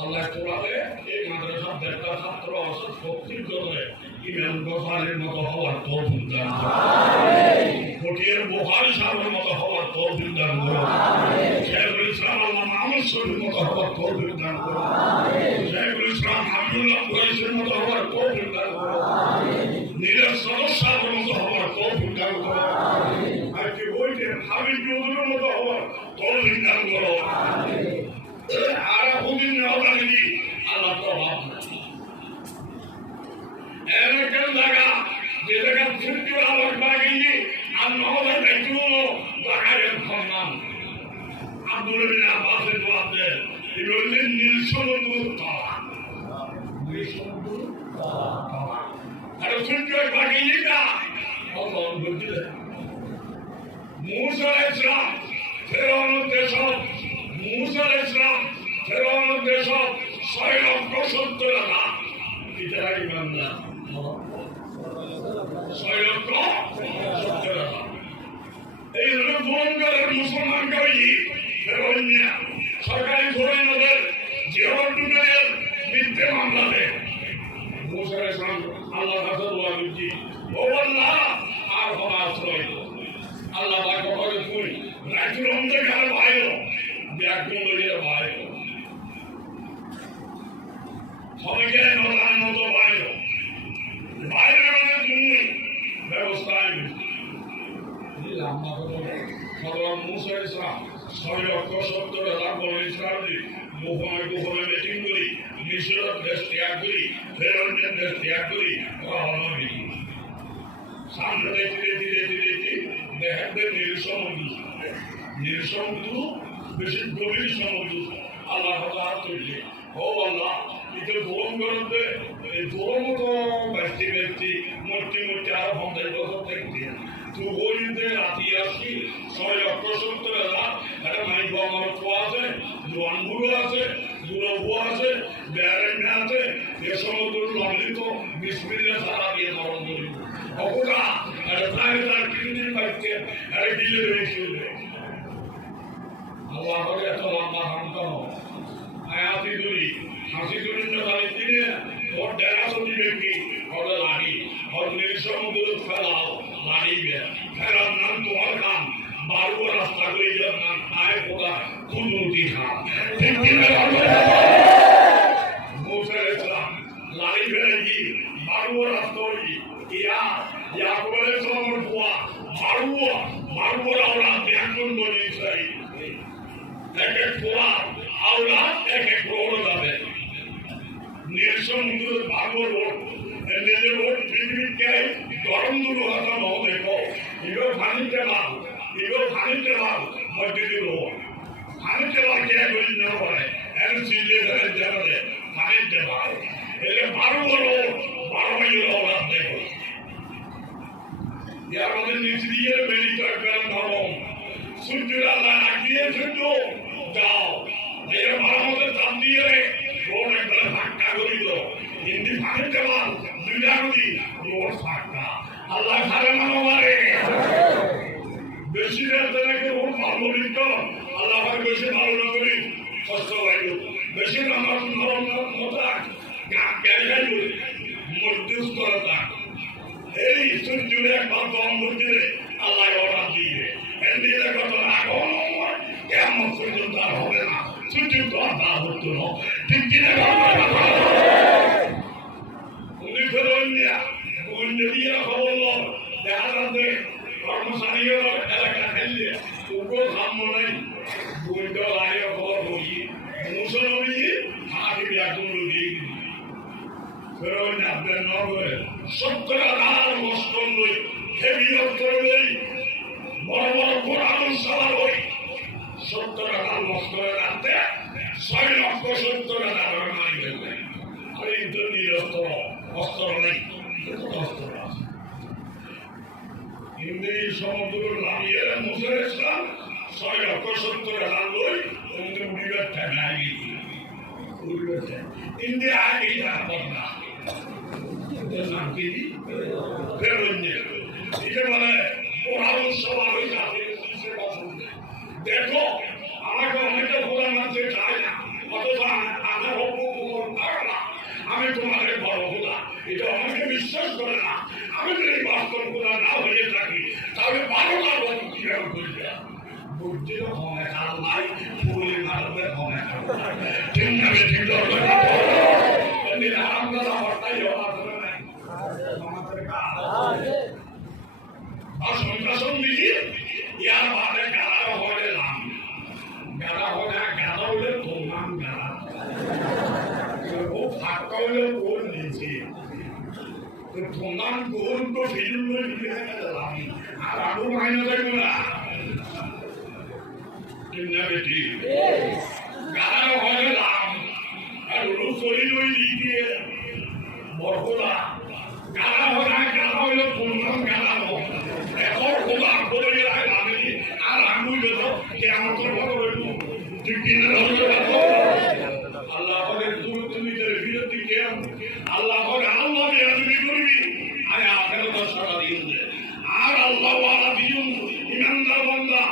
আল্লাহ কোরআনে এই মাদ্রাসার দেড়টা ছাত্র আছে শক্তির জন্য ইমাম গফারের মতো হওয়ার তৌফিক দান করুন ফটিয়ার বুখারী সাহেবের মতো হওয়ার তৌফিক দান করুন শেখুল ইসলাম আল্লামা আহমদ শরীফের মতো হওয়ার তৌফিক দান করুন শেখুল ইসলাম আব্দুল্লাহ কুরাইশের মতো হওয়ার তৌফিক দান করুন নীরজ সদস্য সাহেবের মতো হওয়ার তৌফিক দান করুন আর কি বইতে হাবিব চৌধুরীর মতো হওয়ার তৌফিক দান করুন আর হুদিন নেওয়ালি আল্লাহ প্রভাব এরকম জায়গা যে জায়গা ছুটি আলোক বাগিয়ে আর নহলে দায়িত্ব বাগারের সম্মান আব্দুল বিন আব্বাসের দোয়াতে ইবনে নীল সমুদ্র তালা আর ছুটি বাগিয়ে কা আল্লাহ বুঝলে মুসা ইসলাম ফেরাউন দেশ মুসা ইসলাম ফেরাউন দেশ 6 লক্ষ 70 টাকা এটা ইমানদার 6 লক্ষ 70 টাকা এই রূপঙ্করের মুসলমান করি ফেরাউন সরকারি ফৌজদারদের জিয়াউদ্দিনের মিথ্যে মামলা দেয় মুসা ইসলাম আল্লাহ কাছে দোয়া করছি ও আল্লাহ আর কোনো আশ্রয় আল্লাহ পাক করে তুই রাইতুল অন্ধকার ভাইও ব্যাকুলের ভাইও সবাইকে নলার মতো ভাইও বাইরে মানে তুমি ব্যবস্থায় সদর মুসা ইসলাম 6 লক্ষ 70 হাজার বড় ইসরায়েলি গোপনে গোপনে মিটিং করি মিশরের দেশ ত্যাগ করি ফেরাউনের দেশ ত্যাগ করি রওনা হই সামনে ধীরে ধীরে ধীরে দেখবে নীল সমুদ্র বেশি গভীর সমুদ্র আল্লাহ তৈরি ও আল্লাহ এটা গোলম করতে এই গোলম তো ব্যক্তি ব্যক্তি মূর্তি মূর্তি আরো 50 বছর থেকে তো হইতে রাতি আসি 6 লক্ষ 70 হাজার একটা মাইক আমার আছে জোয়ানগুলো আছে দুরবু আছে ব্যারেন্ট আছে এ সমুদ্র লম্বিত বিসমিল্লাহ সারা দিয়ে মরণ করি অকুটা আর তাই তার কিনে পাইতে আর দিলে রয়েছে আল্লাহ করে এত লম্বা হামকানো আয়াতি করি হাসি করি না তাই দিনে ওর ডেরা সবজি ব্যক্তি ওরা লাড়ি ওর নীল সমুদ্র ফেলাও লাড়িবে ফেরার নাম তোমার খান বারো রাস্তা করে যার নাম আয় কোথা খুঁজুটি খান ঠিক কিনা মুসা ইসলাম লাড়ি ফেলেছি বারো রাস্তা হয়েছি ইয়া করে সমর পোয়া বারো আওলা ব্যাকুল বলে চাই এক এক পোয়া আওলা এক এক রোড যাবে নীল সমুদ্রের বারো রোড নিজের রোড পৃথিবীকে গরম দূর হতা নও দেখো এগুলো পানিতে লাভ মসজিদ রোড পানিতে লাভ কে বলি না বলে এর চিল্লে ধরে যাবে পানিতে লাভ এলে বারো রোড 12 মাইল আওলা দেখো আমাদের নিচ দিয়ে বেরিয়ে থাকবেন নরম সূর্যের আল্লাহ আগিয়ে সূর্য যাও এর মারামতের চাপ দিয়ে রোড একবার ফাঁকা করিল হিন্দি ফাঁকে দেওয়াল 2 নদী রোড ফাঁকা আল্লাহ সারে মানবারে বেশি রাতে রোড ভালো নিত আল্লাহ বেশি ভালো না করি কষ্ট হইল বেশি নামাজ নরম মতা গাড়ি গাইল মধ্যস্থ করা এই সূর্যের একবার দম করতে আল্লাহ অর্ডার দিয়ে এন্ডিরে কত আগুন কেমন পর্যন্ত আর হবে না সূর্য তো আর হতো না ঠিক কিনা উনি ফেরোনিয়া অন্য দিয়ে খবর দেখা যাচ্ছে কর্মচারীও এলাকা খেললে ওগুলো সামনে নাই দুইটা লাগে খবর বলি মুসলমানি হাতে একজন দিয়ে ফেরোন আপনার নগরে 70,000 মস্কন লই হেভি অস্ত্র লই বড় বড় কোরআন সবার হই 70,000 মস্কনের রাতে 6 লক্ষ 70,000 মারি গেলেন আর এই দুনির অস্ত্র নেই অস্ত্র আছে হিন্দি সমুদ্র নামিয়ে মুসা ইসলাম 6 লক্ষ 70,000 লই ওদের উড়িবার ঠেকাই গেছে ইন্ডিয়া আগে থাকবার না নাম কি ফেরোনিয়া এটা বলে ওরা সবার ওই জাতির সেবা শুনবে। দেখো আমাকে অনেকে খোলা মানতে চায় না, অথচ আমার অপকর্ম ধারণা আমি তোমাদের বড় খোলা, এটা আমাকে বিশ্বাস করে না। আমি যদি বাস্তব খোলা না হয়ে থাকি তাহলে 12টা বছর কিভাবে করবে? বুদ্ধিও হবে আল্লাহ, ফুলে মারবে হবে ঠিক না? ঠিক আরামদাদা হরটাই হওয়া ধরে নাই আমাদের আসন দিকে ইয়ার বাদে গাড়া হলে নাম গাড়া হলে গাড়া হলে তোমার গাড়া ও ফাঁকা হলে ওর নিচে তোমার গোল তো ফিল্ম আর আরো মাইনে দেখবো না বেটি গাড়া হলে নাম আর শরীর ওই দিকে বরকলা গাড়া হলে তোমার গাড়া এখন খোলা করে আমি আর আমি কে আমার বড় হইল ঠিক কিনা আল্লাহ তুমি বিরতি কেন আল্লাহ আল্লাহ বেয়াদবি করবি আয় আখেরাত সারা দিন আর আল্লাহ ওয়ালা দিন ইমানদার বান্দা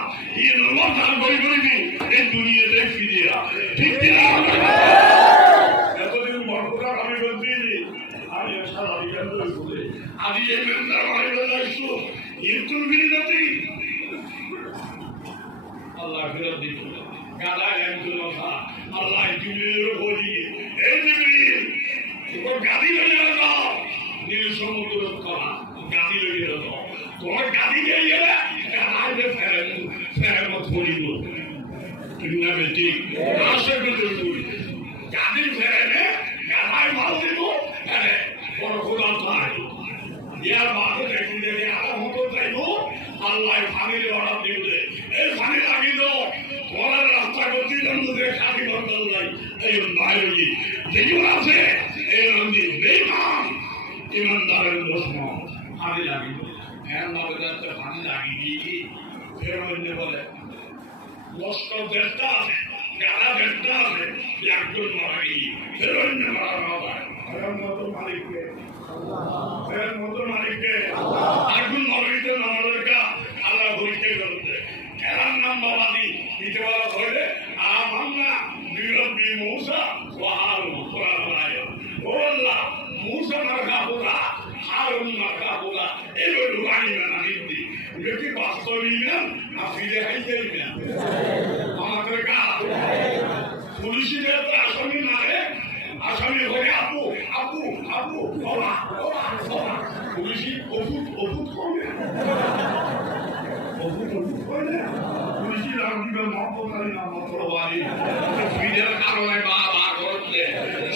এই নমাজ আর করবি এই দুনিয়াতে ফিরিয়া ঠিক কিনা এতদিন বরকরা আমি বলছি আমি সারা দিন বলে আদি এই ইমানদার বাড়ি বলাইছো ইতুল বিরতি আল্লাহ বিরতি গাদা এমন কথা আল্লাহ জিবরিল বলি এই জিবরিল তোর গাদি লইয়া যাও নীল সমুদ্র করা গাদি লইয়া যাও তোমার গাদি নিয়ে গেলে গাদাকে ফেরে মত করিব ঠিক না বেটি আসে বেটি গাদি ফেরে নে গাদায় মাল দিব আরে বড় খোদা তাই ইয়ার বাদে দেখলে আর মতো চাইবো আল্লাহ পানির অর্ডার দিবে এই পানি লাগি দাও তোমার রাস্তা করতে জানতে খালি বদল নাই এই নাইলি যেগুলো আছে এই রঙি বেমান ইমানদারের প্রশ্ন পানি লাগি এর নবজাতে পানি লাগি কি ফের অন্য বলে লস্কর দেশটা আছে গাড়া দেশটা আছে একজন মারি ফের অন্য মারা হবে এর মতো মালিককে এর মতো মালিককে একজন নবীতে নামলেকা আল্লাহ ভুলকে করতে এর নাম বাবাদি দিতে বলা হইলে আমান্না বিরব্বি মূসা ওয়া হারুন কোরআন আয়াত ও আল্লাহ মূসা মারকা হোলা হারুন মারকা হোলা এই রুহানি না নিদি এটি বাস্তবিক না আফিলে হাইতে না আমাদের কা পুলিশের আসামি মারে আসামি হয়ে আপু আপু আপু বাবা পুলিশি ওষুধ করবে ওষুধ করে পুলিশি রাম দিবে মহব্বতারি না মতলবারি ফিরের কারণে বাবা করতে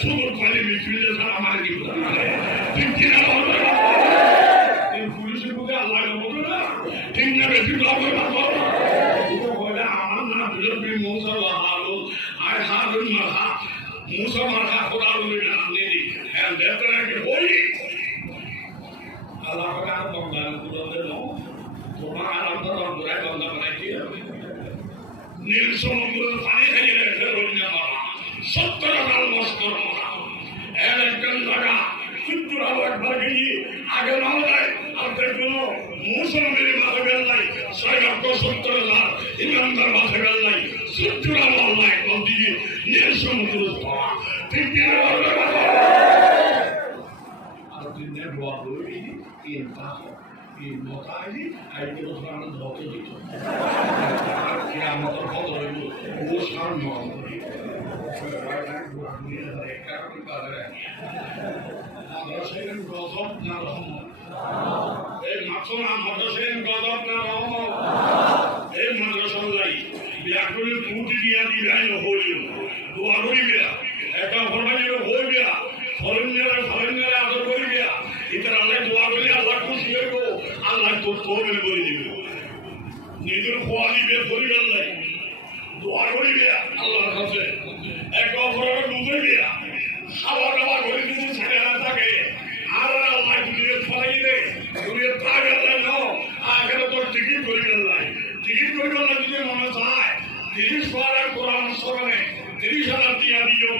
শুধু খালি মিছিলে ছাড়া আমার কি ঠিক কিনা বলবে এই পুলিশি বুকে আল্লাহ বলবে না ঠিক না বেশি বলবে না বলে আমার না বিরোধী মৌসা হারুন আর হারুন মাথা মুসা মাথা খোদার না নেই and definitely holy Allah ka bangga kulo no তোমার আলাদা বড় বন্ধ বানাই কি নীল সমুদ্র পানি খাইয়ে ফেরোনিয়া মারা 70,000 মস্কর মারা এর একজন লাগা সূত্র একবার গিয়ে আগে না যায় আর দেখুন মুসলমানের মাথা গেলাই 6,70,000 ইমানদার মাথা গেলাই সূত্র আল্লাহ একবার দিয়ে নীল সমুদ্র পাওয়া ঠিক কি আর দিনে দোয়া করি in Tahoe, in Motali, I will run the water. I'm not a father, who was harmed. এই মাছনা মদসেন গজব না রহমত এই মাদ্রাসা লাই ব্যাকরণের পুঁটি দিয়া দিলাই হইল দোয়া করিবিয়া একটা ফরমাইলে হইবিয়া ফরেন্যারে আদর করিবিয়া ইতার আল্লাহ দোয়া করি আল্লাহ খুশি হইব আল্লাহ তোর তওবে করে দিবে নিজের খোয়ালি বের করিবেন নাই দোয়া করিবিয়া আল্লাহর কাছে এক অপরাধ বুঝাইবিয়া খাওয়া দাওয়া করে যদি ছেড়ে না থাকে আর আল্লাহ দুনিয়া ফলাই দে দুনিয়া তাই আল্লাহ নাও আগে তোর টিকিট করিবেন নাই টিকিট করিবেন না যদি মনে চায় 30 পারা কোরআন শরণে 30,000 টিয়া দিও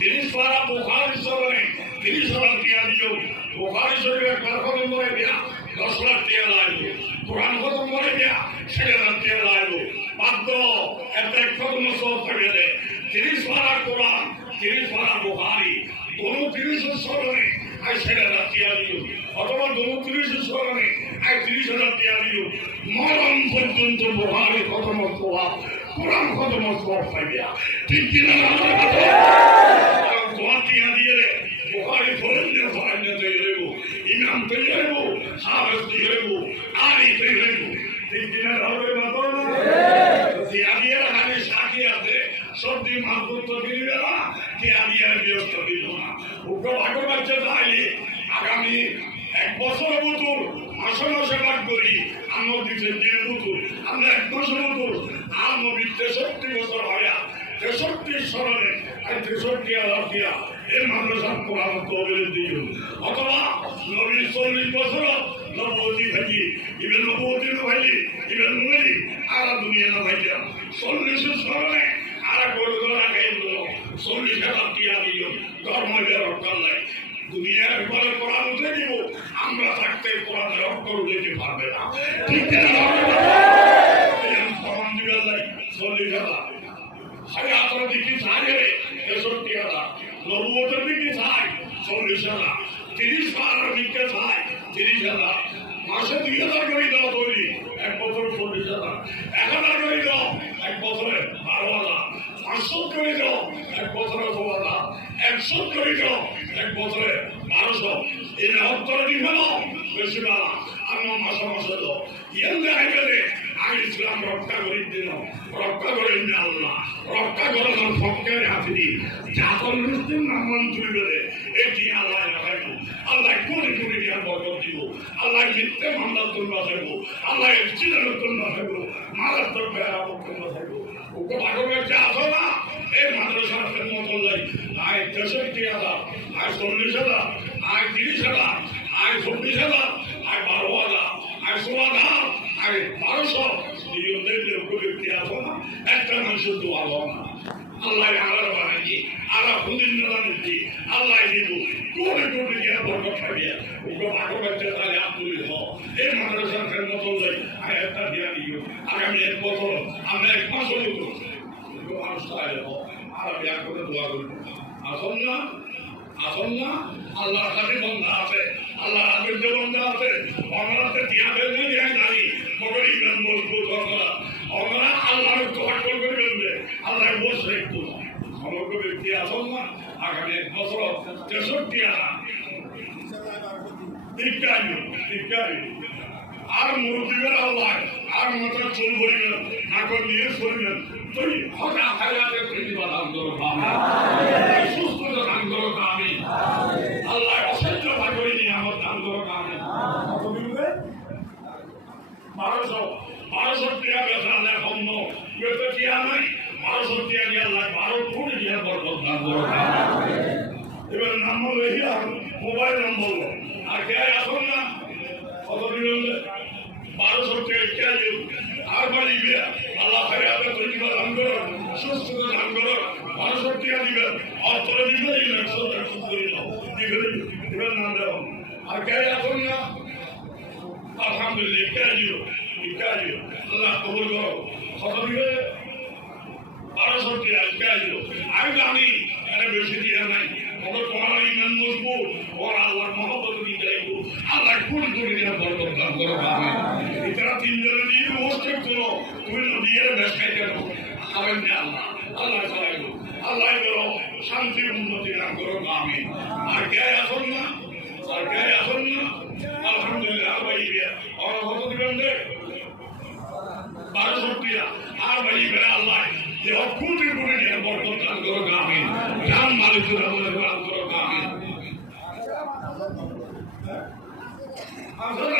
30 পারা বুখারী শরণে 30,000 টিয়া দিও বুখারী শরীফের 12 নম্বরে দিয়া 10 লাখ টাকা লাগবে কোরআন খতম করে দিয়া 6,000 টাকা লাগবে বাধ্য একটা খতম সব করে দেয় 30 পারা কোরআন 30 পারা বুখারী কোনো 30 স্মরণে আর 6,000 টাকা দিও অথবা কোনো 30 স্মরণে আর 30,000 টাকা দিও মরণ পর্যন্ত বুখারী খতম হওয়া কোরআন খতম হওয়া পাইয়া ঠিক কিনা তোমার টিয়া দিয়ে রে বুখারী ফরজে ফরজে তৈরি হইব ইমাম তৈরি হইব হাফেজ তৈরি হইব আলী তৈরি হইব ঠিক কিনা হবে মাত্র না টিয়া দিয়ে রাখানে সাথী আছে সর্দি মাহবুব তো দিবে না টিয়া দিয়ে বিরক্ত দিব না ওকে ভাগো বাচ্চা তাইলে আগামী 1 বছর বুতুর মাসে মাসে ভাগ করি আমার দিচ্ছেন দিনের বুতুর আমরা 1 বছর বুতুর আর নবীর 63 বছর হয়া 63 স্মরণে আর 63,000 দিয়া এই মাদ্রাসার কোরআন তহবিল দিও অথবা নবীর 40 বছর নবতী ভাই ইবেন নবতী ভাই ইবেন নবী আর দুনিয়া না ভাই 40 স্মরণে আর বড় ধরা খাই দিল 40,000 দিয়া দিও ধর্মের রক্ষা নাই দুনিয়ার পরে কোরআন উঠে দিব আমরা থাকতে কোরআনের অক্ষর উঠে পারবে না ঠিক না কোরআন দিবে নাই 40,000 হায়াতের দিকে চাইলে 63,000 নবুয়তের দিকে চাই 40,000 30 পারার দিকে চাই 30,000 মাসে 2,000 করে দাও তৈরি 1 বছর 40,000 1,000 করে দাও 1 বছরে 12,000 500 করে দাও 1 বছরে 12,000 100 করে দাও 1 বছরে 1200 এই অন্তরে দিবে না বেশি না আমার মাসে মাসে দাও ইয়েন্দে আইবে আমি ইসলাম রক্ষা করি দিন রক্ষা করেন আল্লাহ রক্ষা করার ফকের হাতি জাতন মুসলিম নামান তুলবে এটি আল্লাহ রাখাইব আল্লাহ কোনে কোনে দিয়া বরকত দিব আল্লাহ মিথ্যে মামলা তুলবা থাকবো আল্লাহ চিনের তুলবা থাকবো মারাত্মক বেড়া তুলবা থাকবো ওকে ভাগবের যে আসো না এই মাদ্রাসার খেদমত লাই আয় 63,000 আয় 40,000 আয় 30,000 আয় 24,000 আয় 12,000 আয় 16,000 আরে 1200 নিয়মদের ব্যক্তি আসো না একটা মানুষের দোয়া হও না আল্লাহ আলাদা বানাই আলা হুদিন নালানি আল্লাহ দিব কোনে কোনে গিয়া বরকত পাইয়া ওকে ভাগবত তাহলে আপনি হও এই মাদ্রাসার খেদমত লাই আয় একটা দিয়া দিও আগামী 1 বছর আমরা 1 মাস হলো মানুষ তাহলে হও আর বিয়া করে দোয়া করব আসল না আল্লাহর কাছে বন্ধা আছে আল্লাহ আগের যে বন্ধা আছে ওনারাতে দিয়া দেবে জানি মগর ইমান মজবুত করা ওনারা আল্লাহর তোয়াক্কুল করবেন আল্লাহ বসে একটু সমগ্র ব্যক্তি আসল না আগামী 1 বছর 63,000 টিকাই আর মুরব্বীদের আল্লাহ আর মাত্র চুল ভরিবেন নাকর নিয়ে সরিবেন তুই হঠা হায়াতে প্রতিবাদ আন্দোলন আমি সুস্থতা আন্দোলন আমি আল্লাহ অসহ্য ভাগরি নিয়ে আমার আন্দোলন আমি কত দিবে 1200 টাকা বেচা আল্লাহ কম বেচে টিয়া নাই 1200 টাকা দিয়ে আল্লাহ 12 কোটি দিয়ে বরকত আন্দোলন এবার নাম্বার লেখিয়া মোবাইল নম্বর আর কে আসুন না কত দিবে 1200 টাকা কে আর বাড়ি গিয়ে আল্লাহ হায়াতে প্রতিবাদ আন্দোলন সুস্থতা আন্দোলন 1200 টাকা দিবেন অর্থরে দিবেন 100 টাকা দিবেন না দেব আর কে আসুন না আলহামদুলিল্লাহ কে আল্লাহ কবুল করো কত দিবে 1200 টাকা আমি জানি এটা বেশি দিয়ে নাই মগর তোমার ইমান মজবুত ওর আল্লাহর মহব্বত দিয়ে যাইব আল্লাহ কোটি কোটি দিয়ে বরকত দান করো আমিন এটারা 3 জনে দিয়ে হোস্টেল করো তুমি নবীর বেশ খাইতে দাও আমিন আল্লাহ আল্লাহ চালাইব আল্লাহ করো শান্তি উন্নতি দান করো আমিন আর কে আসুন না আলহামদুলিল্লাহ ভাই আর কত দিবেন দে 1200 টাকা আর ভাই আল্লাহ যে কোটি কোটি দিয়ে বরকত দান করো আমিন জান মালিকের আমলে দান করো আমিন আসলে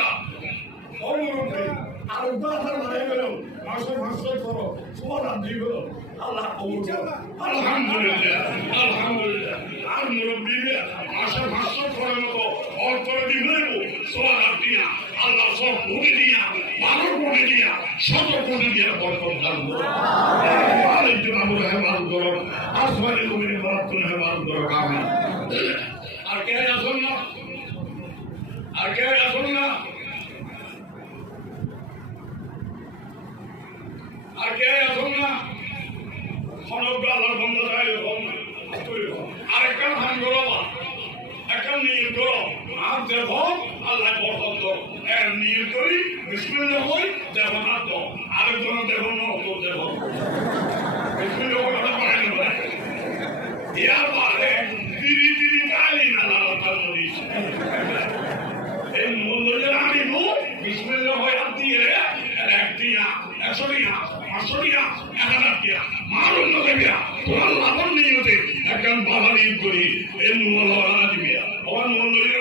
আর উদাহরণ হয়ে গেল মাসে মাসে করো সোনা দিব আল্লাহ কবুল করো আলহামদুলিল্লাহ আর মুরব্বিরা মাসে মাসে করে মতো অর্থরে দিবেন সোনা দিয়া আল্লাহ সব কোটি দিয়া 12 কোটি দিয়া 100 কোটি দিয়া বরকত দান করো মালিক আমলে হেফাজত করো আসমানে জমিনে বরকত হেফাজত করো আমিন আর কে আসুন না হাত দেখো আল্লাহ পছন্দ এর নিয়ে করি বিসমিল্লাহ হই দেখো হাত দাও আরেকজন দেখো নকল দেখো বিসমিল্লাহ কথা পারেন না এরপরে তিরি তিরি কালি না লালতা মরিস এই মূল্যের আমি নু বিসমিল্লাহ হই হাত দিয়ে একটিয়া 100 টিয়া 500 টিয়া 1000 টিয়া মারুন না দেবিয়া তোমার লাভর নিয়তে একজন বাবা নিয়ে করি এই মূল্য না দিবিয়া আমার মূল্যের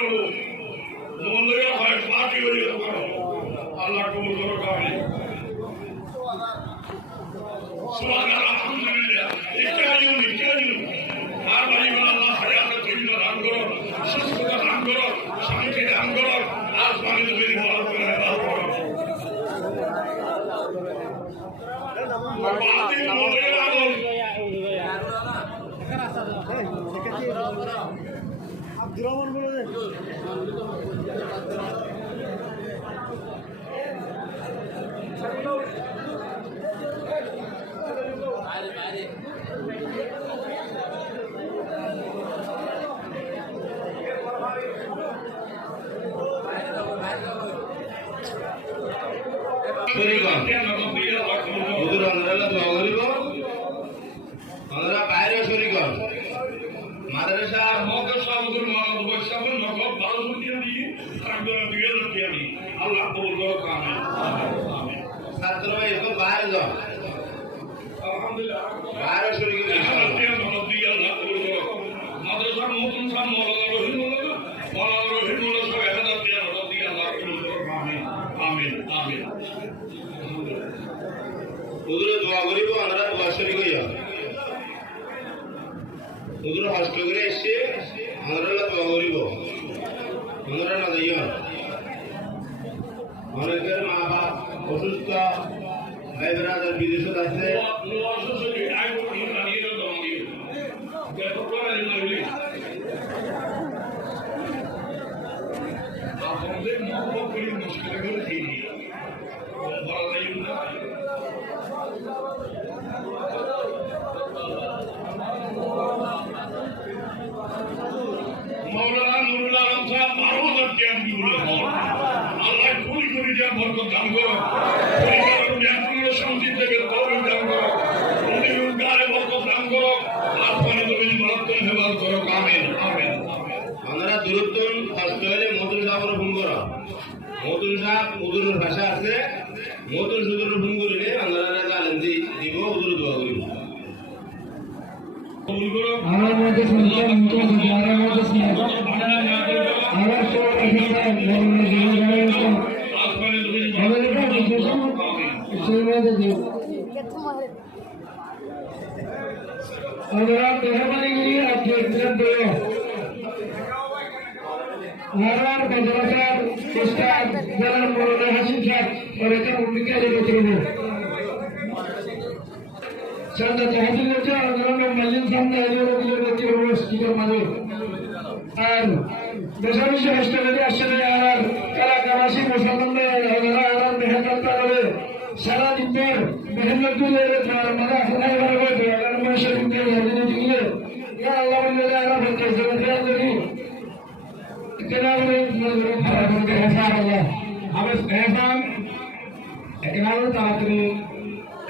মূল্যের হয় পার্টি হয়ে করো আল্লাহ কবুল করো কামে সুবহানাল্লাহ আলহামদুলিল্লাহ ইকায়ু আর বাড়ি বলা আল্লাহ হায়াত তৈবা দান করো সুস্থতা দান করো শান্তি দান করো আসমানে তুমি ভালো করে দান করো বাতিল মূল্যের আগুন আব্দুর বলে দে বাইরে শরীর মাদ্রাসা ছাত্র এরকম বাইরে যাও বাইরে শরীর মাদ্রাসার নতুন সাম আমিন আমিন হুজুরে দোয়া করিব আমরা দোয়া শরীর হইয়া হুজুর হস্ত করে এসে আমরা দোয়া করিব আমরা না যাইও অনেকের মা বাপ অসুস্থ ভাই ব্রাদার বিদেশে আছে আপনাদের মহব্বত করি মুশকিল করে দিয়ে মৌলানা নুরুল আলম সাহেব 12,000 টাকা দিয়ে আল্লাহ কুড়ি কোটি টাকা বরকত দান করো পরিবারের শান্তি থেকে তৌফিক দান করো প্রতিদিন গায়ে বরকত দান করো আপনার তুমি মারাত্মক হেফাজত করো আমিন আমিন আমরা দূরত্বন কষ্ট হলে মতুন সাহেবের ফোন করো মতুন সাহেব হুজুরের ভাষা আছে মতুন হুজুরের ফোন করলে আমরা জানেন দিব হুজুর দোয়া করিব কবুল করো আমার মধ্যে সন্তান মুক্ত হবে আমার মধ্যে স্নেহ আমার সব অধিকার ধর্মের জীবনের আসমানে তুমি আমাদের কাছে সেই মধ্যে দিও আমরা মেহরবানি করি আপনি একজন দেও আর মাদ্রাসার উস্তাদ জনাব মৌলানা হাসিম সাহেব ওরকে ভূমিকা রেখেছিল সাদা তাহাদিল হচ্ছে জনাব মালিক সামনে আইডিওলজির মধ্যে স্পিকার মানে আর দেশাবিষয় হাসপাতালে আসলে আর এলাকাবাসী মুসলমানদের আর মেহনত করে সারা দিনের মেহনত করে মানে আপনার বারে আর মানুষের দিকে জানিয়ে দিলে ইয়া আল্লাহ বলে আল্লাহ বলতে খেয়াল করি কেনারে খারাপ করে হেসাব আল্লাহ আমি হেসাব একনারে তাড়াতাড়ি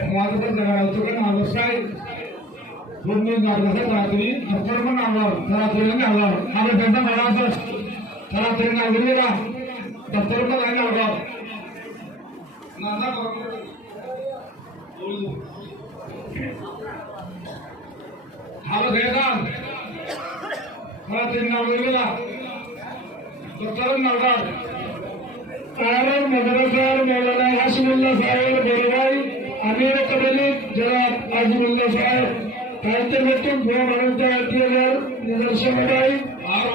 মাদ্রাসা জায়গা হচ্ছে কেন মাদ্রাসায় ঘুরনি মাদ্রাসা তাড়াতাড়ি আপনার কোন আবার তাড়াতাড়ি না আবার আমি বেদা বড় আছে তাড়াতাড়ি না ঘুরিয়ে না দপ্তর को लाइन होगा ना ना हालो देखा ताড়াতাড়ি না ঘুরিয়ে না দপ্তর না होगा কারণ মাদ্রাসার মৌলানা হাসিবুল্লাহ সাহেবের বড় ভাই আমির কবলি জনাব আজিমুল্লাহ সাহেব দায়িত্বের মধ্যে ভুয়া মানুষ দিয়ে নিদর্শন ভাই আর